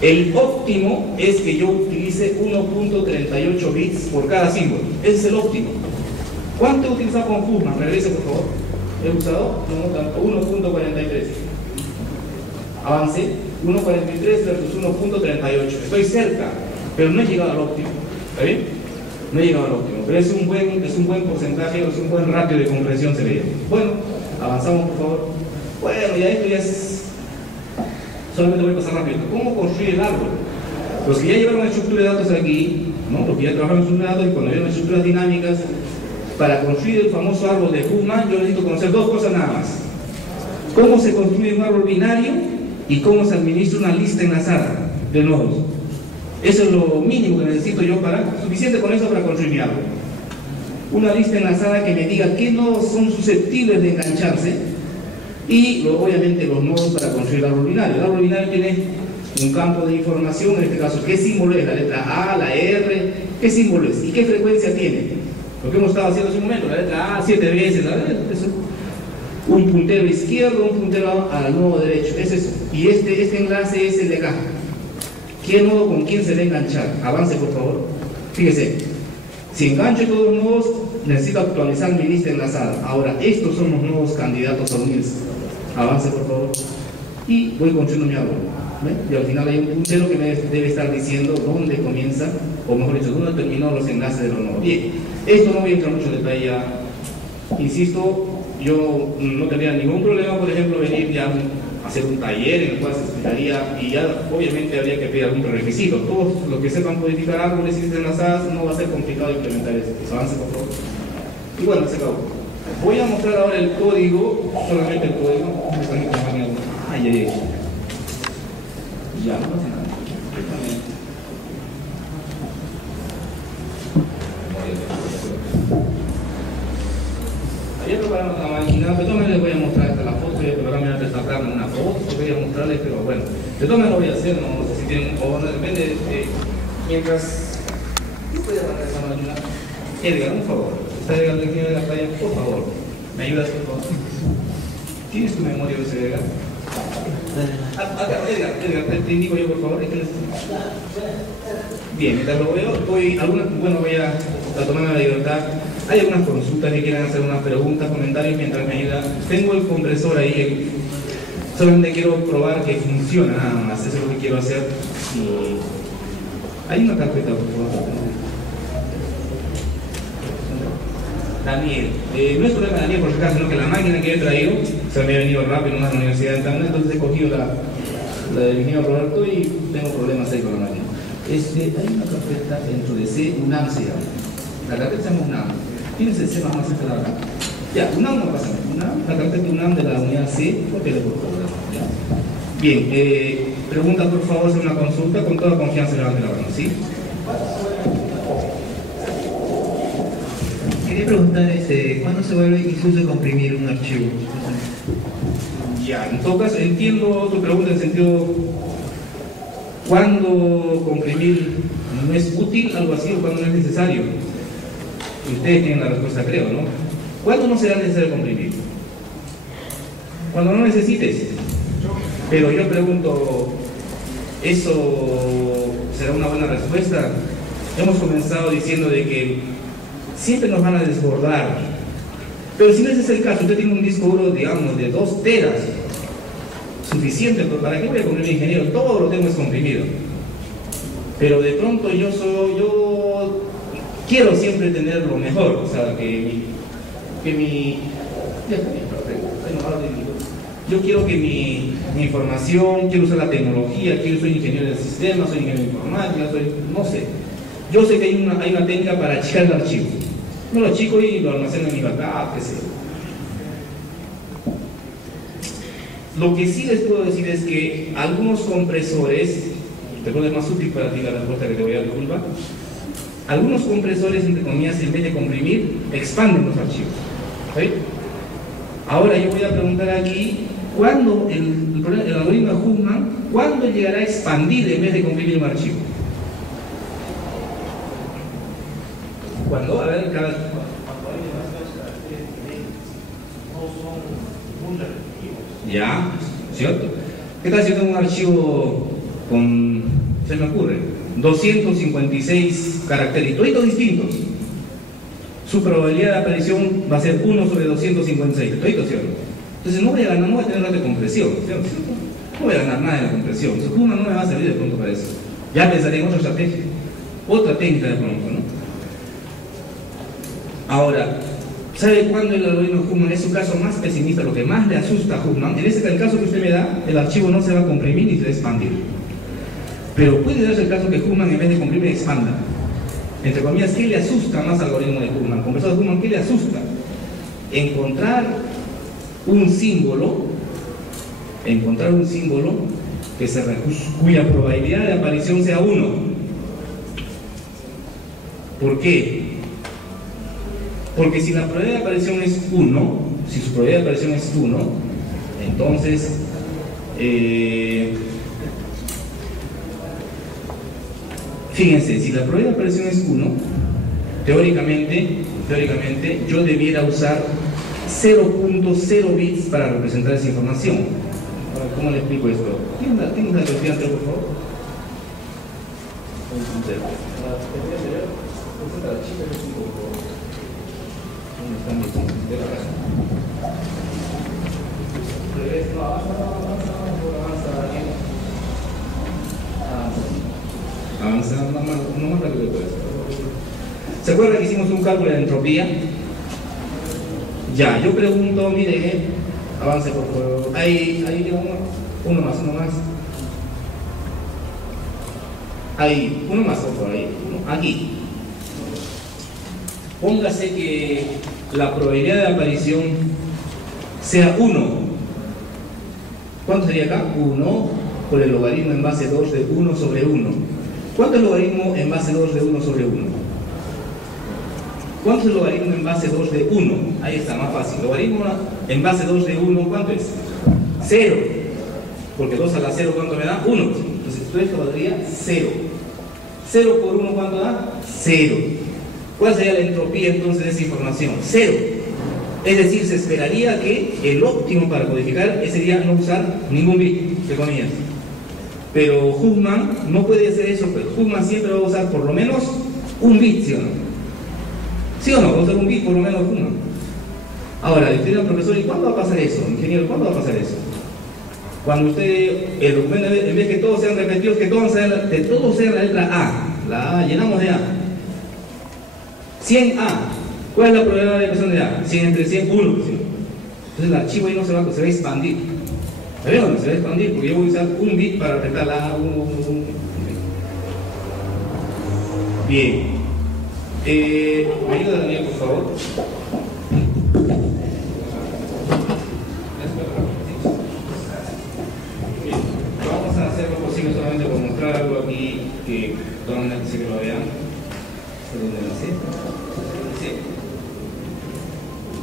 el óptimo es que yo utilice 1.38 bits por cada símbolo. Ese es el óptimo. ¿Cuánto he utilizado con Human? Regrese, por favor. He usado 1.43. Avance. 1.43 versus 1.38. Estoy cerca, pero no he llegado al óptimo. ¿Está bien? No he llegado al óptimo. Pero es un buen porcentaje, es un buen ratio de compresión, se ve. Bueno, avanzamos, por favor. Bueno, ya esto ya es... Solamente voy a pasar rápido. ¿Cómo construir el árbol? Los que ya llevaron la estructura de datos aquí, ¿no? Los que ya trabajaron en estructura de datos y cuando llevan estructuras dinámicas, para construir el famoso árbol de Human, yo necesito conocer dos cosas nada más. Cómo se construye un árbol binario y cómo se administra una lista enlazada de nodos. Eso es lo mínimo que necesito yo suficiente con eso para construir mi árbol. Una lista enlazada que me diga qué nodos son susceptibles de engancharse y obviamente los nodos para construir el árbol binario. El árbol binario tiene un campo de información, en este caso, ¿qué símbolo es? La letra A, la R, ¿qué símbolo es? ¿Y qué frecuencia tiene? Lo que hemos estado haciendo hace un momento, la letra A 7 veces, un puntero izquierdo, un puntero al nodo derecho, es eso. Y este enlace es el de acá. ¿Qué nodo con quién se va a enganchar? Avance, por favor. Fíjese, si engancho todos los nodos, necesito actualizar mi lista enlazada. Ahora, estos son los nuevos candidatos a unirse. Avance, por favor. Y voy construyendo mi árbol. ¿Ve? Y al final hay un puntero que me debe estar diciendo dónde comienza, o mejor dicho, dónde terminó los enlaces de los nodos. Bien, esto no voy a entrar mucho en detalle ya. Insisto, yo no tendría ningún problema, por ejemplo, venir ya a hacer un taller en el cual se explicaría, y ya obviamente habría que pedir algún requisito. Todos los que sepan codificar árboles y listas enlazadas, no va a ser complicado implementar esto. Avance, por favor. Y bueno, se acabó. Voy a mostrar ahora el código, solamente el código. Ay, ay, ay. Ya, no pasa nada. Ayer preparamos la máquina, de todas maneras les voy a mostrar esta la foto, voy a programar antes de sacarme una foto, voy a mostrarles, pero bueno, de todas maneras lo voy a hacer, no sé si tienen, o depende de, mientras yo voy a agarrar esa máquina. Edgar, un favor, está Edgar de aquí de la playa, por favor, ¿me ayudas por favor? ¿Tienes tu memoria de ese Edgar? Acá, Edgar, te indico yo por favor, bien, mientras lo veo, voy a tomarme la libertad. Hay algunas consultas que quieran hacer unas preguntas, comentarios mientras me ayuda. Tengo el compresor ahí, solamente quiero probar que funciona nada más, eso es lo que quiero hacer. Y hay una carpeta, por favor. Daniel, no es problema de Daniel por si acaso, sino que la máquina que he traído se me ha venido rápido en una universidad de internet, entonces he cogido la del ingeniero Roberto y tengo problemas ahí con la máquina. Hay una carpeta dentro de C, UNAM se llama. La carpeta se llama UNAM. ¿Tienes el C más cerca de acá? Ya, UNAM no pasa nada. La carpeta UNAM de la unidad C, cópiale por favor. ¿Ya? Bien, pregunta por favor sobre una consulta, con toda confianza levante la mano, ¿sí? Quería preguntar, ¿cuándo se vuelve incluso comprimir un archivo? Ya, en todo caso, entiendo tu pregunta en el sentido, ¿cuándo comprimir no es útil, algo así, o cuándo no es necesario? Ustedes tienen la respuesta, creo, ¿no? ¿Cuándo no será necesario comprimir? Cuando no necesites. Pero yo pregunto, ¿eso será una buena respuesta? Hemos comenzado diciendo de que siempre nos van a desbordar. Pero si no ese es el caso, usted tiene un disco duro, digamos, de 2 teras, suficiente, pero ¿para qué voy a comprimir, ingeniero? Todo lo tengo descomprimido. Pero de pronto yo quiero siempre tener lo mejor, o sea, yo quiero que mi información, quiero usar la tecnología, soy ingeniero del sistema, soy ingeniero de informática, no sé. Yo sé que hay una técnica para achicar el archivo. No lo achico y lo almaceno en mi backup, qué sé. Lo que sí les puedo decir es que algunos compresores, te puede ser más útil para ti la respuesta que te voy a dar, disculpa. Algunos compresores, entre comillas, en vez de comprimir, expanden los archivos. ¿Sí? Ahora yo voy a preguntar aquí, ¿cuándo el algoritmo de Huffman, cuándo llegará a expandir en vez de comprimir un archivo? Cuando, a ver, cada... Ya, ¿cierto? ¿Qué tal si yo tengo un archivo con, se me ocurre, 256 caracteres, todos distintos? Su probabilidad de aparición va a ser 1 sobre 256, ¿todito, cierto? Entonces no voy a ganar, no voy a tener nada de compresión, ¿cierto? No voy a ganar nada de la compresión, entonces no me va a servir de pronto para eso. Ya pensaré en otra estrategia, otra técnica de pronto, ¿no? Ahora, ¿sabe cuándo el algoritmo de Huffman es su caso más pesimista, lo que más le asusta a Huffman? En ese caso que usted me da, el archivo no se va a comprimir ni se va a expandir. Pero puede darse el caso que Huffman en vez de comprimir expanda. Entre comillas, ¿qué le asusta más al algoritmo de Huffman? Compresor de Huffman, ¿qué le asusta? Encontrar un símbolo cuya probabilidad de aparición sea 1. ¿Por qué? Porque si la probabilidad de aparición es 1, si su probabilidad de aparición es 1, entonces fíjense, si la probabilidad de aparición es 1, teóricamente yo debiera usar 0.0 bits para representar esa información. ¿Cómo le explico esto? ¿Tienes la estudiante, por favor? Avanza, no más rápido que puedes. ¿Se acuerdan que hicimos un cálculo de entropía? Ya, yo pregunto, mire, avance por favor. Ahí tengo uno más. Ahí, uno más, por favor, ahí. Aquí. Póngase que la probabilidad de aparición sea 1. ¿Cuánto sería acá? 1 por el logaritmo en base 2 de 1 sobre 1. ¿Cuánto es el logaritmo en base 2 de 1 sobre 1? ¿Cuánto es el logaritmo en base 2 de 1? Ahí está, más fácil. Logaritmo en base 2 de 1, ¿cuánto es? 0. Porque 2 a la 0, ¿cuánto me da? 1. Entonces, esto valdría 0. 0 por 1, ¿cuánto da? 0. ¿Cuál sería la entropía entonces de esa información? 0. Es decir, se esperaría que el óptimo para codificar sería no usar ningún bit, entre comillas. Pero Huffman no puede hacer eso, pero Huffman siempre va a usar por lo menos un bit, ¿sí o no? ¿Sí o no? Va a usar un bit por lo menos Huffman. Ahora, usted dirá, profesor, ¿y cuándo va a pasar eso? Ingeniero, ¿cuándo va a pasar eso? Cuando usted, el documento, en vez de que todos sean repetidos, que todos sean la letra A. La A, llenamos de A. 100A. ¿Cuál es la probabilidad de expresión de A? 100 entre 100, 1. Entonces el archivo ahí no se va a expandir. ¿Está bien o no? Se va a expandir porque yo voy a usar un bit para apretar la A, 1. Bien. ¿Me ayuda Daniel, por favor? Bien. Vamos a hacer lo posible solamente por mostrar algo aquí que toda la gente que lo vean. ¿Dónde lo hace? Sí.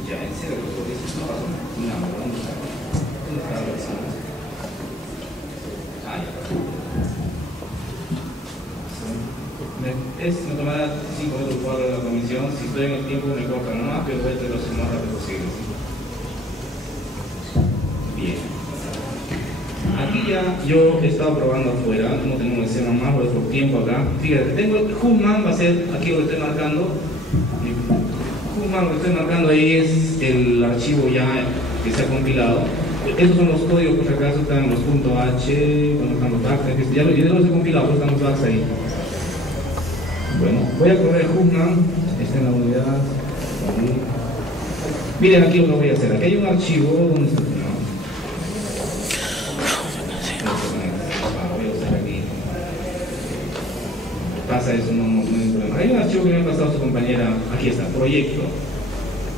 Ya, en serio, porque eso no pasó. No, ¿dónde está la versión? Ah, ya. Me tomará 5 minutos por la comisión. Si estoy en el tiempo me corta nomás, pero voy a hacerlo lo más rápido posible. Bien. Aquí ya yo he estado probando afuera, no tenemos escena más, voy por tiempo acá. Fíjate, tengo el Huffman, va a ser aquí lo que estoy marcando. Huffman, lo que estoy marcando ahí es el archivo ya que se ha compilado. Estos son los códigos, por si acaso están los .h, cuando están los tags, ya los he compilado, pero están los tags ahí. Bueno, voy a correr Huffman, está en la unidad. Miren aquí lo que voy a hacer. Aquí hay un archivo, ¿dónde está? Pasa eso, no hay problema. Hay un archivo que me ha pasado su compañera, aquí está, proyecto.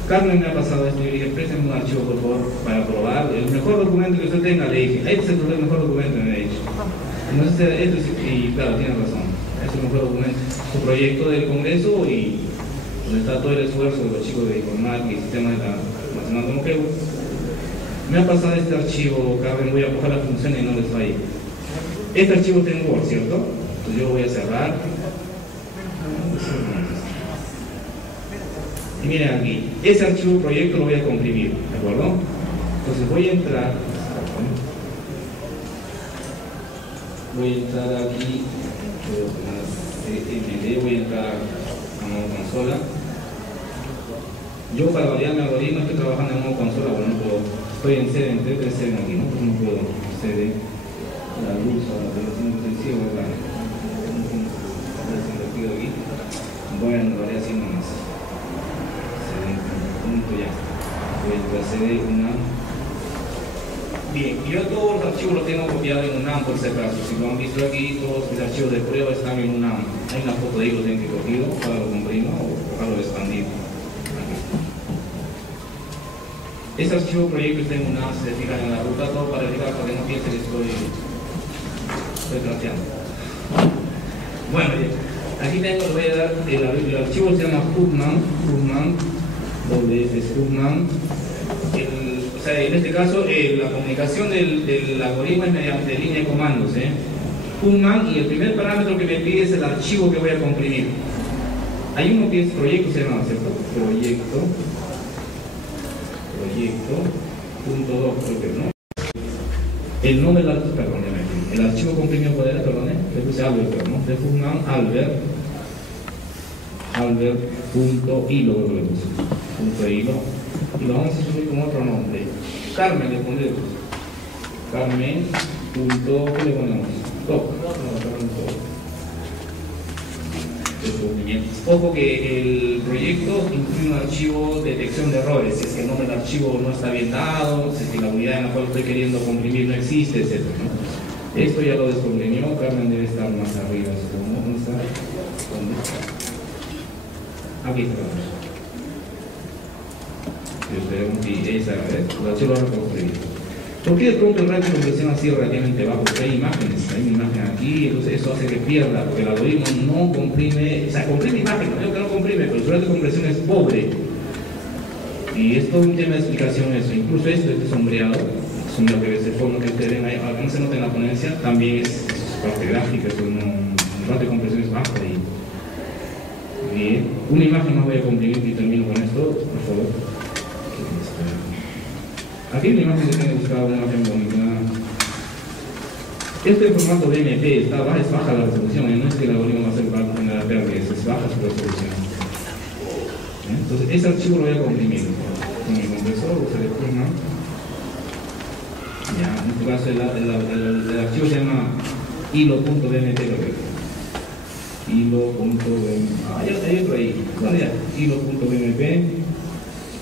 Carmen me ha pasado esto y le dije, préstame un archivo por favor para probar. El mejor documento que usted tenga, le dije, este es el mejor documento, me ha dicho. Entonces, esto es, y claro, tiene razón, este es el mejor documento. Su proyecto del Congreso y donde está todo el esfuerzo de los chicos de informática y sistema de la Nacional de Moquegua. Me ha pasado este archivo, Carmen, voy a coger la función y no les falle. Este archivo está en Word, ¿cierto? Entonces yo lo voy a cerrar. Y miren aquí, ese archivo proyecto lo voy a comprimir, ¿de acuerdo? Entonces voy a entrar aquí, voy a entrar a modo consola. Yo para variar mi algoritmo estoy trabajando en modo consola, pero no puedo, estoy en sede, en sede aquí, ¿no? Pues no puedo sede la luz a la relación intensiva, ¿verdad? Aquí. Voy a variar así nomás. Punto ya. Voy a hacer una. Bien, yo todos los archivos los tengo copiados en UNAM por si acaso. Si lo han visto aquí, todos mis archivos de prueba están en UNAM. Hay una foto de ellos que he cogido, para lo comprimo o para lo expandir. Este archivo proyecto está en UNAM, se fijan en la ruta, todo para fijar para que no piense que estoy trasteando. Bueno, aquí tengo, le voy a dar, el archivo se llama Huffman, donde es Huffman. O sea, en este caso, la comunicación del algoritmo es mediante línea de comandos. Huffman, y el primer parámetro que me pide es el archivo que voy a comprimir. Hay uno que es proyecto, se llama, ¿cierto? Proyecto.2, creo que no. El nombre del archivo, perdón, el archivo comprimido, ¿cuál era? Perdón, le puse Albert, ¿no? De Huffman, Albert. Albert.hilo, punto hilo, y lo vamos a subir con otro nombre. Carmen le pondremos. Carmen. ¿Qué le ponemos? Top. Ojo que el proyecto incluye un archivo de detección de errores, si es que el nombre del archivo no está bien dado, si es que la unidad en la cual estoy queriendo comprimir no existe, etc. ¿no? Esto ya lo descomprimió, Carmen debe estar más arriba. ¿Dónde está? ¿Dónde está? Aquí está. Esa, el archivo lo reconstruí. ¿Por qué de pronto el ratio de compresión ha sido relativamente bajo? Porque hay imágenes, hay una imagen aquí, entonces eso hace que pierda, porque el algoritmo no comprime, o sea, comprime imagen, no digo que no comprime, pero su ratio de compresión es pobre. Y es todo un tema de explicación eso, incluso esto, este sombreado, que es el fondo que ustedes ven ahí, aunque no se nota en la ponencia, también es parte gráfica, el ratio de compresión es bajo ahí. Bien, una imagen más voy a comprimir y termino con esto, por favor. Aquí una imagen que tiene buscado, una imagen bonita. Este formato BMP es baja la resolución, no es que el algoritmo va a ser una pérdida, es baja su resolución. Entonces, ese archivo lo voy a comprimir con mi compresor, lo selecciono. Ya, en este caso el archivo se llama hilo.bmp. Hilo.bmp. Hay otro ahí. Bueno, ya, hilo.bmp.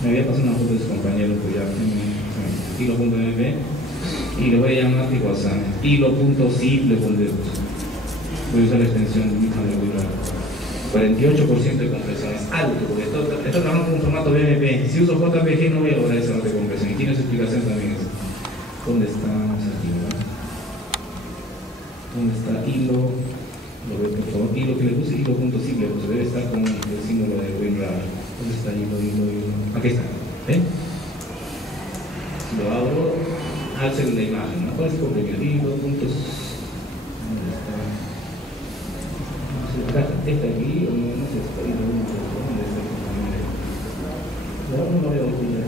Me había pasado una foto de sus compañeros, pues ya. Hilo.mp y le voy a llamar tipo asana. Hilo.zip le pondremos. Voy a usar la extensión de 48% de compresión, es alto, porque esto trabajamos con un formato BMP. Si uso JPG no voy a lograr esa nota de compresión, y tiene su explicación también eso. ¿Dónde estamos aquí? ¿Dónde está hilo? Lo veo por favor, hilo que le puse, hilo.zip le puse, debe estar con el símbolo de WinRAR. ¿Dónde está hilo? Aquí está, ¿ven? Lo abro, alcen la imagen, ¿no? ¿Cuál es el comprimido? Puntos. ¿Dónde está? ¿Está aquí o no sé? ¿Dónde está el comprimido? No lo veo aquí ya.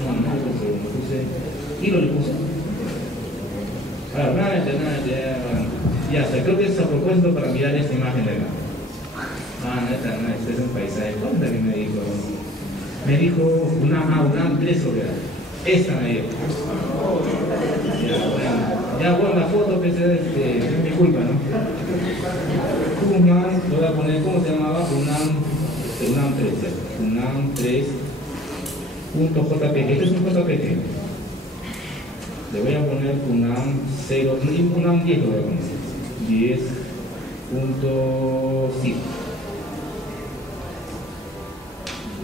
No lo puse. ¿Y lo le puse? Nada, ya está. Creo que es a propósito para mirar esta imagen de acá. No, este es un paisaje. ¿Cuál es la que me dijo? Me dijo una 3 sobre A. Esta me dijo. Ya bueno, la foto que es mi culpa, ¿no? Unam, lo voy a poner, ¿cómo se llamaba? Unam 3, Unam 3.jpg. Este es un JPG. Le voy a poner Unam 0, Unam 10 lo voy a poner. 10.5.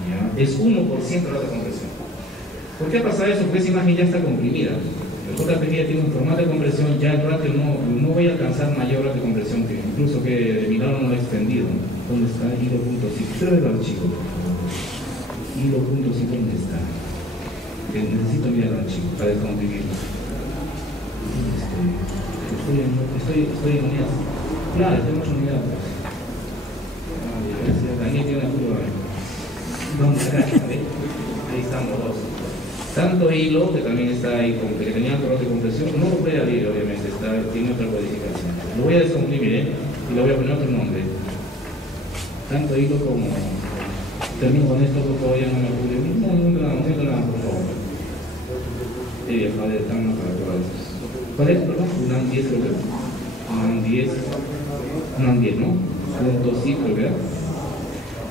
Ya, es 1% de compresión. ¿Por qué pasa eso? Porque esa imagen ya está comprimida. El JPG ya tiene un formato de compresión, ya el ratio no voy a alcanzar mayor ratio de compresión, que incluso que de mi lado no lo he extendido. ¿Dónde está? Hilo.5. Quiero ver el archivo. Hilo.5, ¿dónde está? Necesito mirar el archivo para descomprimirlo. Estoy en unidad. Claro, estoy en unidad. Daniel tiene una curva. ¿Dónde está? Ahí estamos dos. Tanto hilo, que también está ahí, que tenía otro de compresión, no lo puede abrir, obviamente, tiene otra codificación. Lo voy a descomprimir, y le voy a poner otro nombre. Tanto hilo como... Termino con esto, porque todavía no me ocurre. No, nada, por favor. Joder, están más para todas esas. ¿Cuál es, perdón? Unam 10, creo que. Unam 10, ¿no? Punto sí, creo que.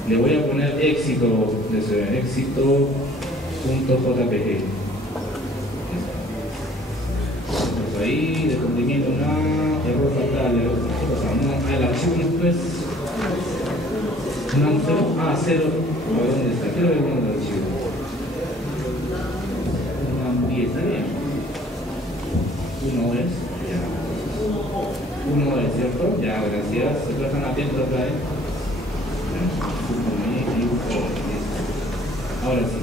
Le voy a poner éxito, éxito.jpg. Pues ahí, descubrimiento, error fatal, ¿qué pasa? El archivo no es. Unam 0, 0. ¿Dónde está? Quiero ver el archivo. Unam 10, ¿está bien? 1 es, ya. 1 es, ¿cierto? Ya, gracias. Se están atentos acá, Ahora sí.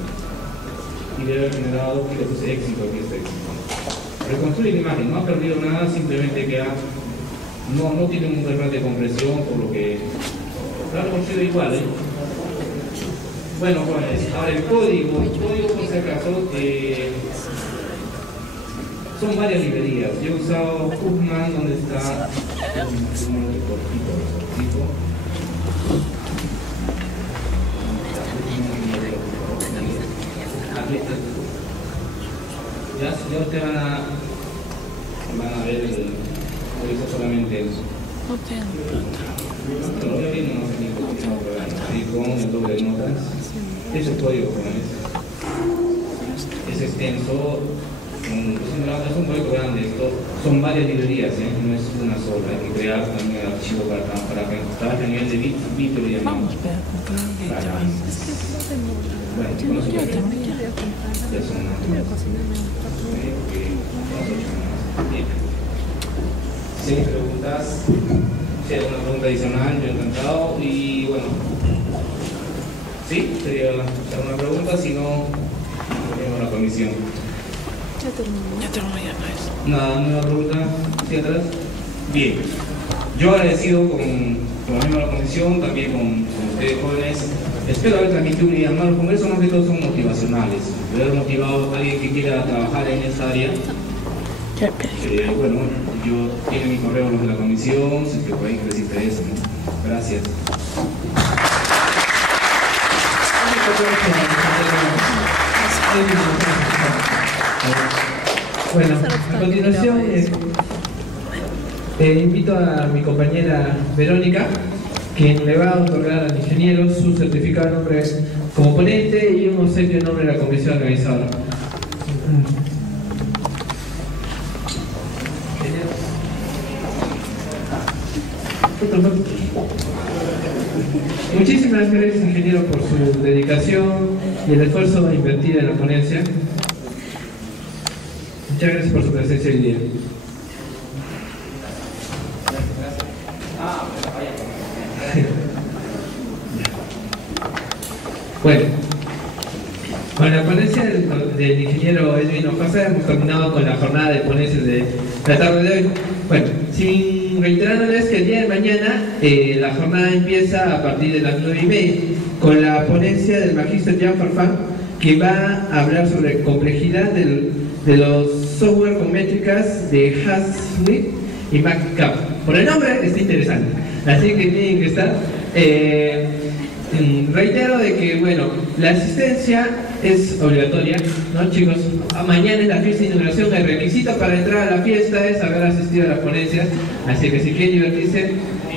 Y debe haber generado que le puse éxito, aquí está éxito. Reconstruye la imagen, no ha perdido nada, simplemente que no tiene un error de compresión, por lo que claro, construido igual, Bueno, pues, ahora el código por si acaso, son varias librerías. Yo he usado Huffman, donde está Ustedes van a ver solamente eso. Pero ya viene un programa ahí con el doble de notas. Ese código es extenso. Es un proyecto grande, son varias librerías, no es una sola, hay que crear también el archivo para que trabaje a nivel de bit lo llamamos. Bueno, con eso ya son seis preguntas. Si hay alguna pregunta adicional, yo encantado. Y bueno, sí, sería alguna pregunta, si no, volvemos a la comisión. Ya terminó ya, no. Nada, nueva pregunta, ¿sí atrás? Bien. Yo agradecido con la misma la comisión, también con ustedes jóvenes. Espero haber transmitido una idea. Los congresos más que todo son motivacionales. Haber motivado a alguien que quiera trabajar en esa área. Bueno, yo tiene mi correo los de la comisión, si que pueden les interesa, ¿no? Gracias. Bueno, a continuación invito a mi compañera Verónica, quien le va a otorgar al ingeniero su certificado de nombre como ponente y un obsequio en nombre de la comisión organizadora. Muchísimas gracias, ingeniero, por su dedicación y el esfuerzo invertido en la ponencia. Muchas gracias por su presencia hoy día. Bueno, con la ponencia del ingeniero Edwin Hojasa hemos terminado con la jornada de ponencias de la tarde de hoy. Bueno, sin reiterándoles que el día de mañana la jornada empieza a partir de las 9:30 con la ponencia del magíster Jean Farfán, que va a hablar sobre complejidad de los software con métricas de Hazlitt y MacCap. Por el nombre está interesante, así que tienen que estar. Reitero de que, bueno, la asistencia es obligatoria, ¿no, chicos? Mañana es la fiesta de inauguración, el requisito para entrar a la fiesta es haber asistido a las ponencias, así que si quieren divertirse,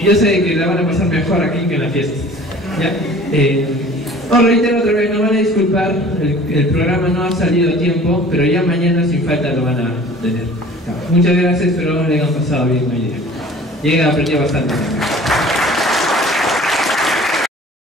yo sé que la van a pasar mejor aquí que en la fiesta, ¿ya? Os reitero otra vez, no van a disculpar, el programa no ha salido a tiempo, pero ya mañana sin falta lo van a tener. Muchas gracias, espero que le hayan pasado bien hoy día. Llega a aprender bastante también.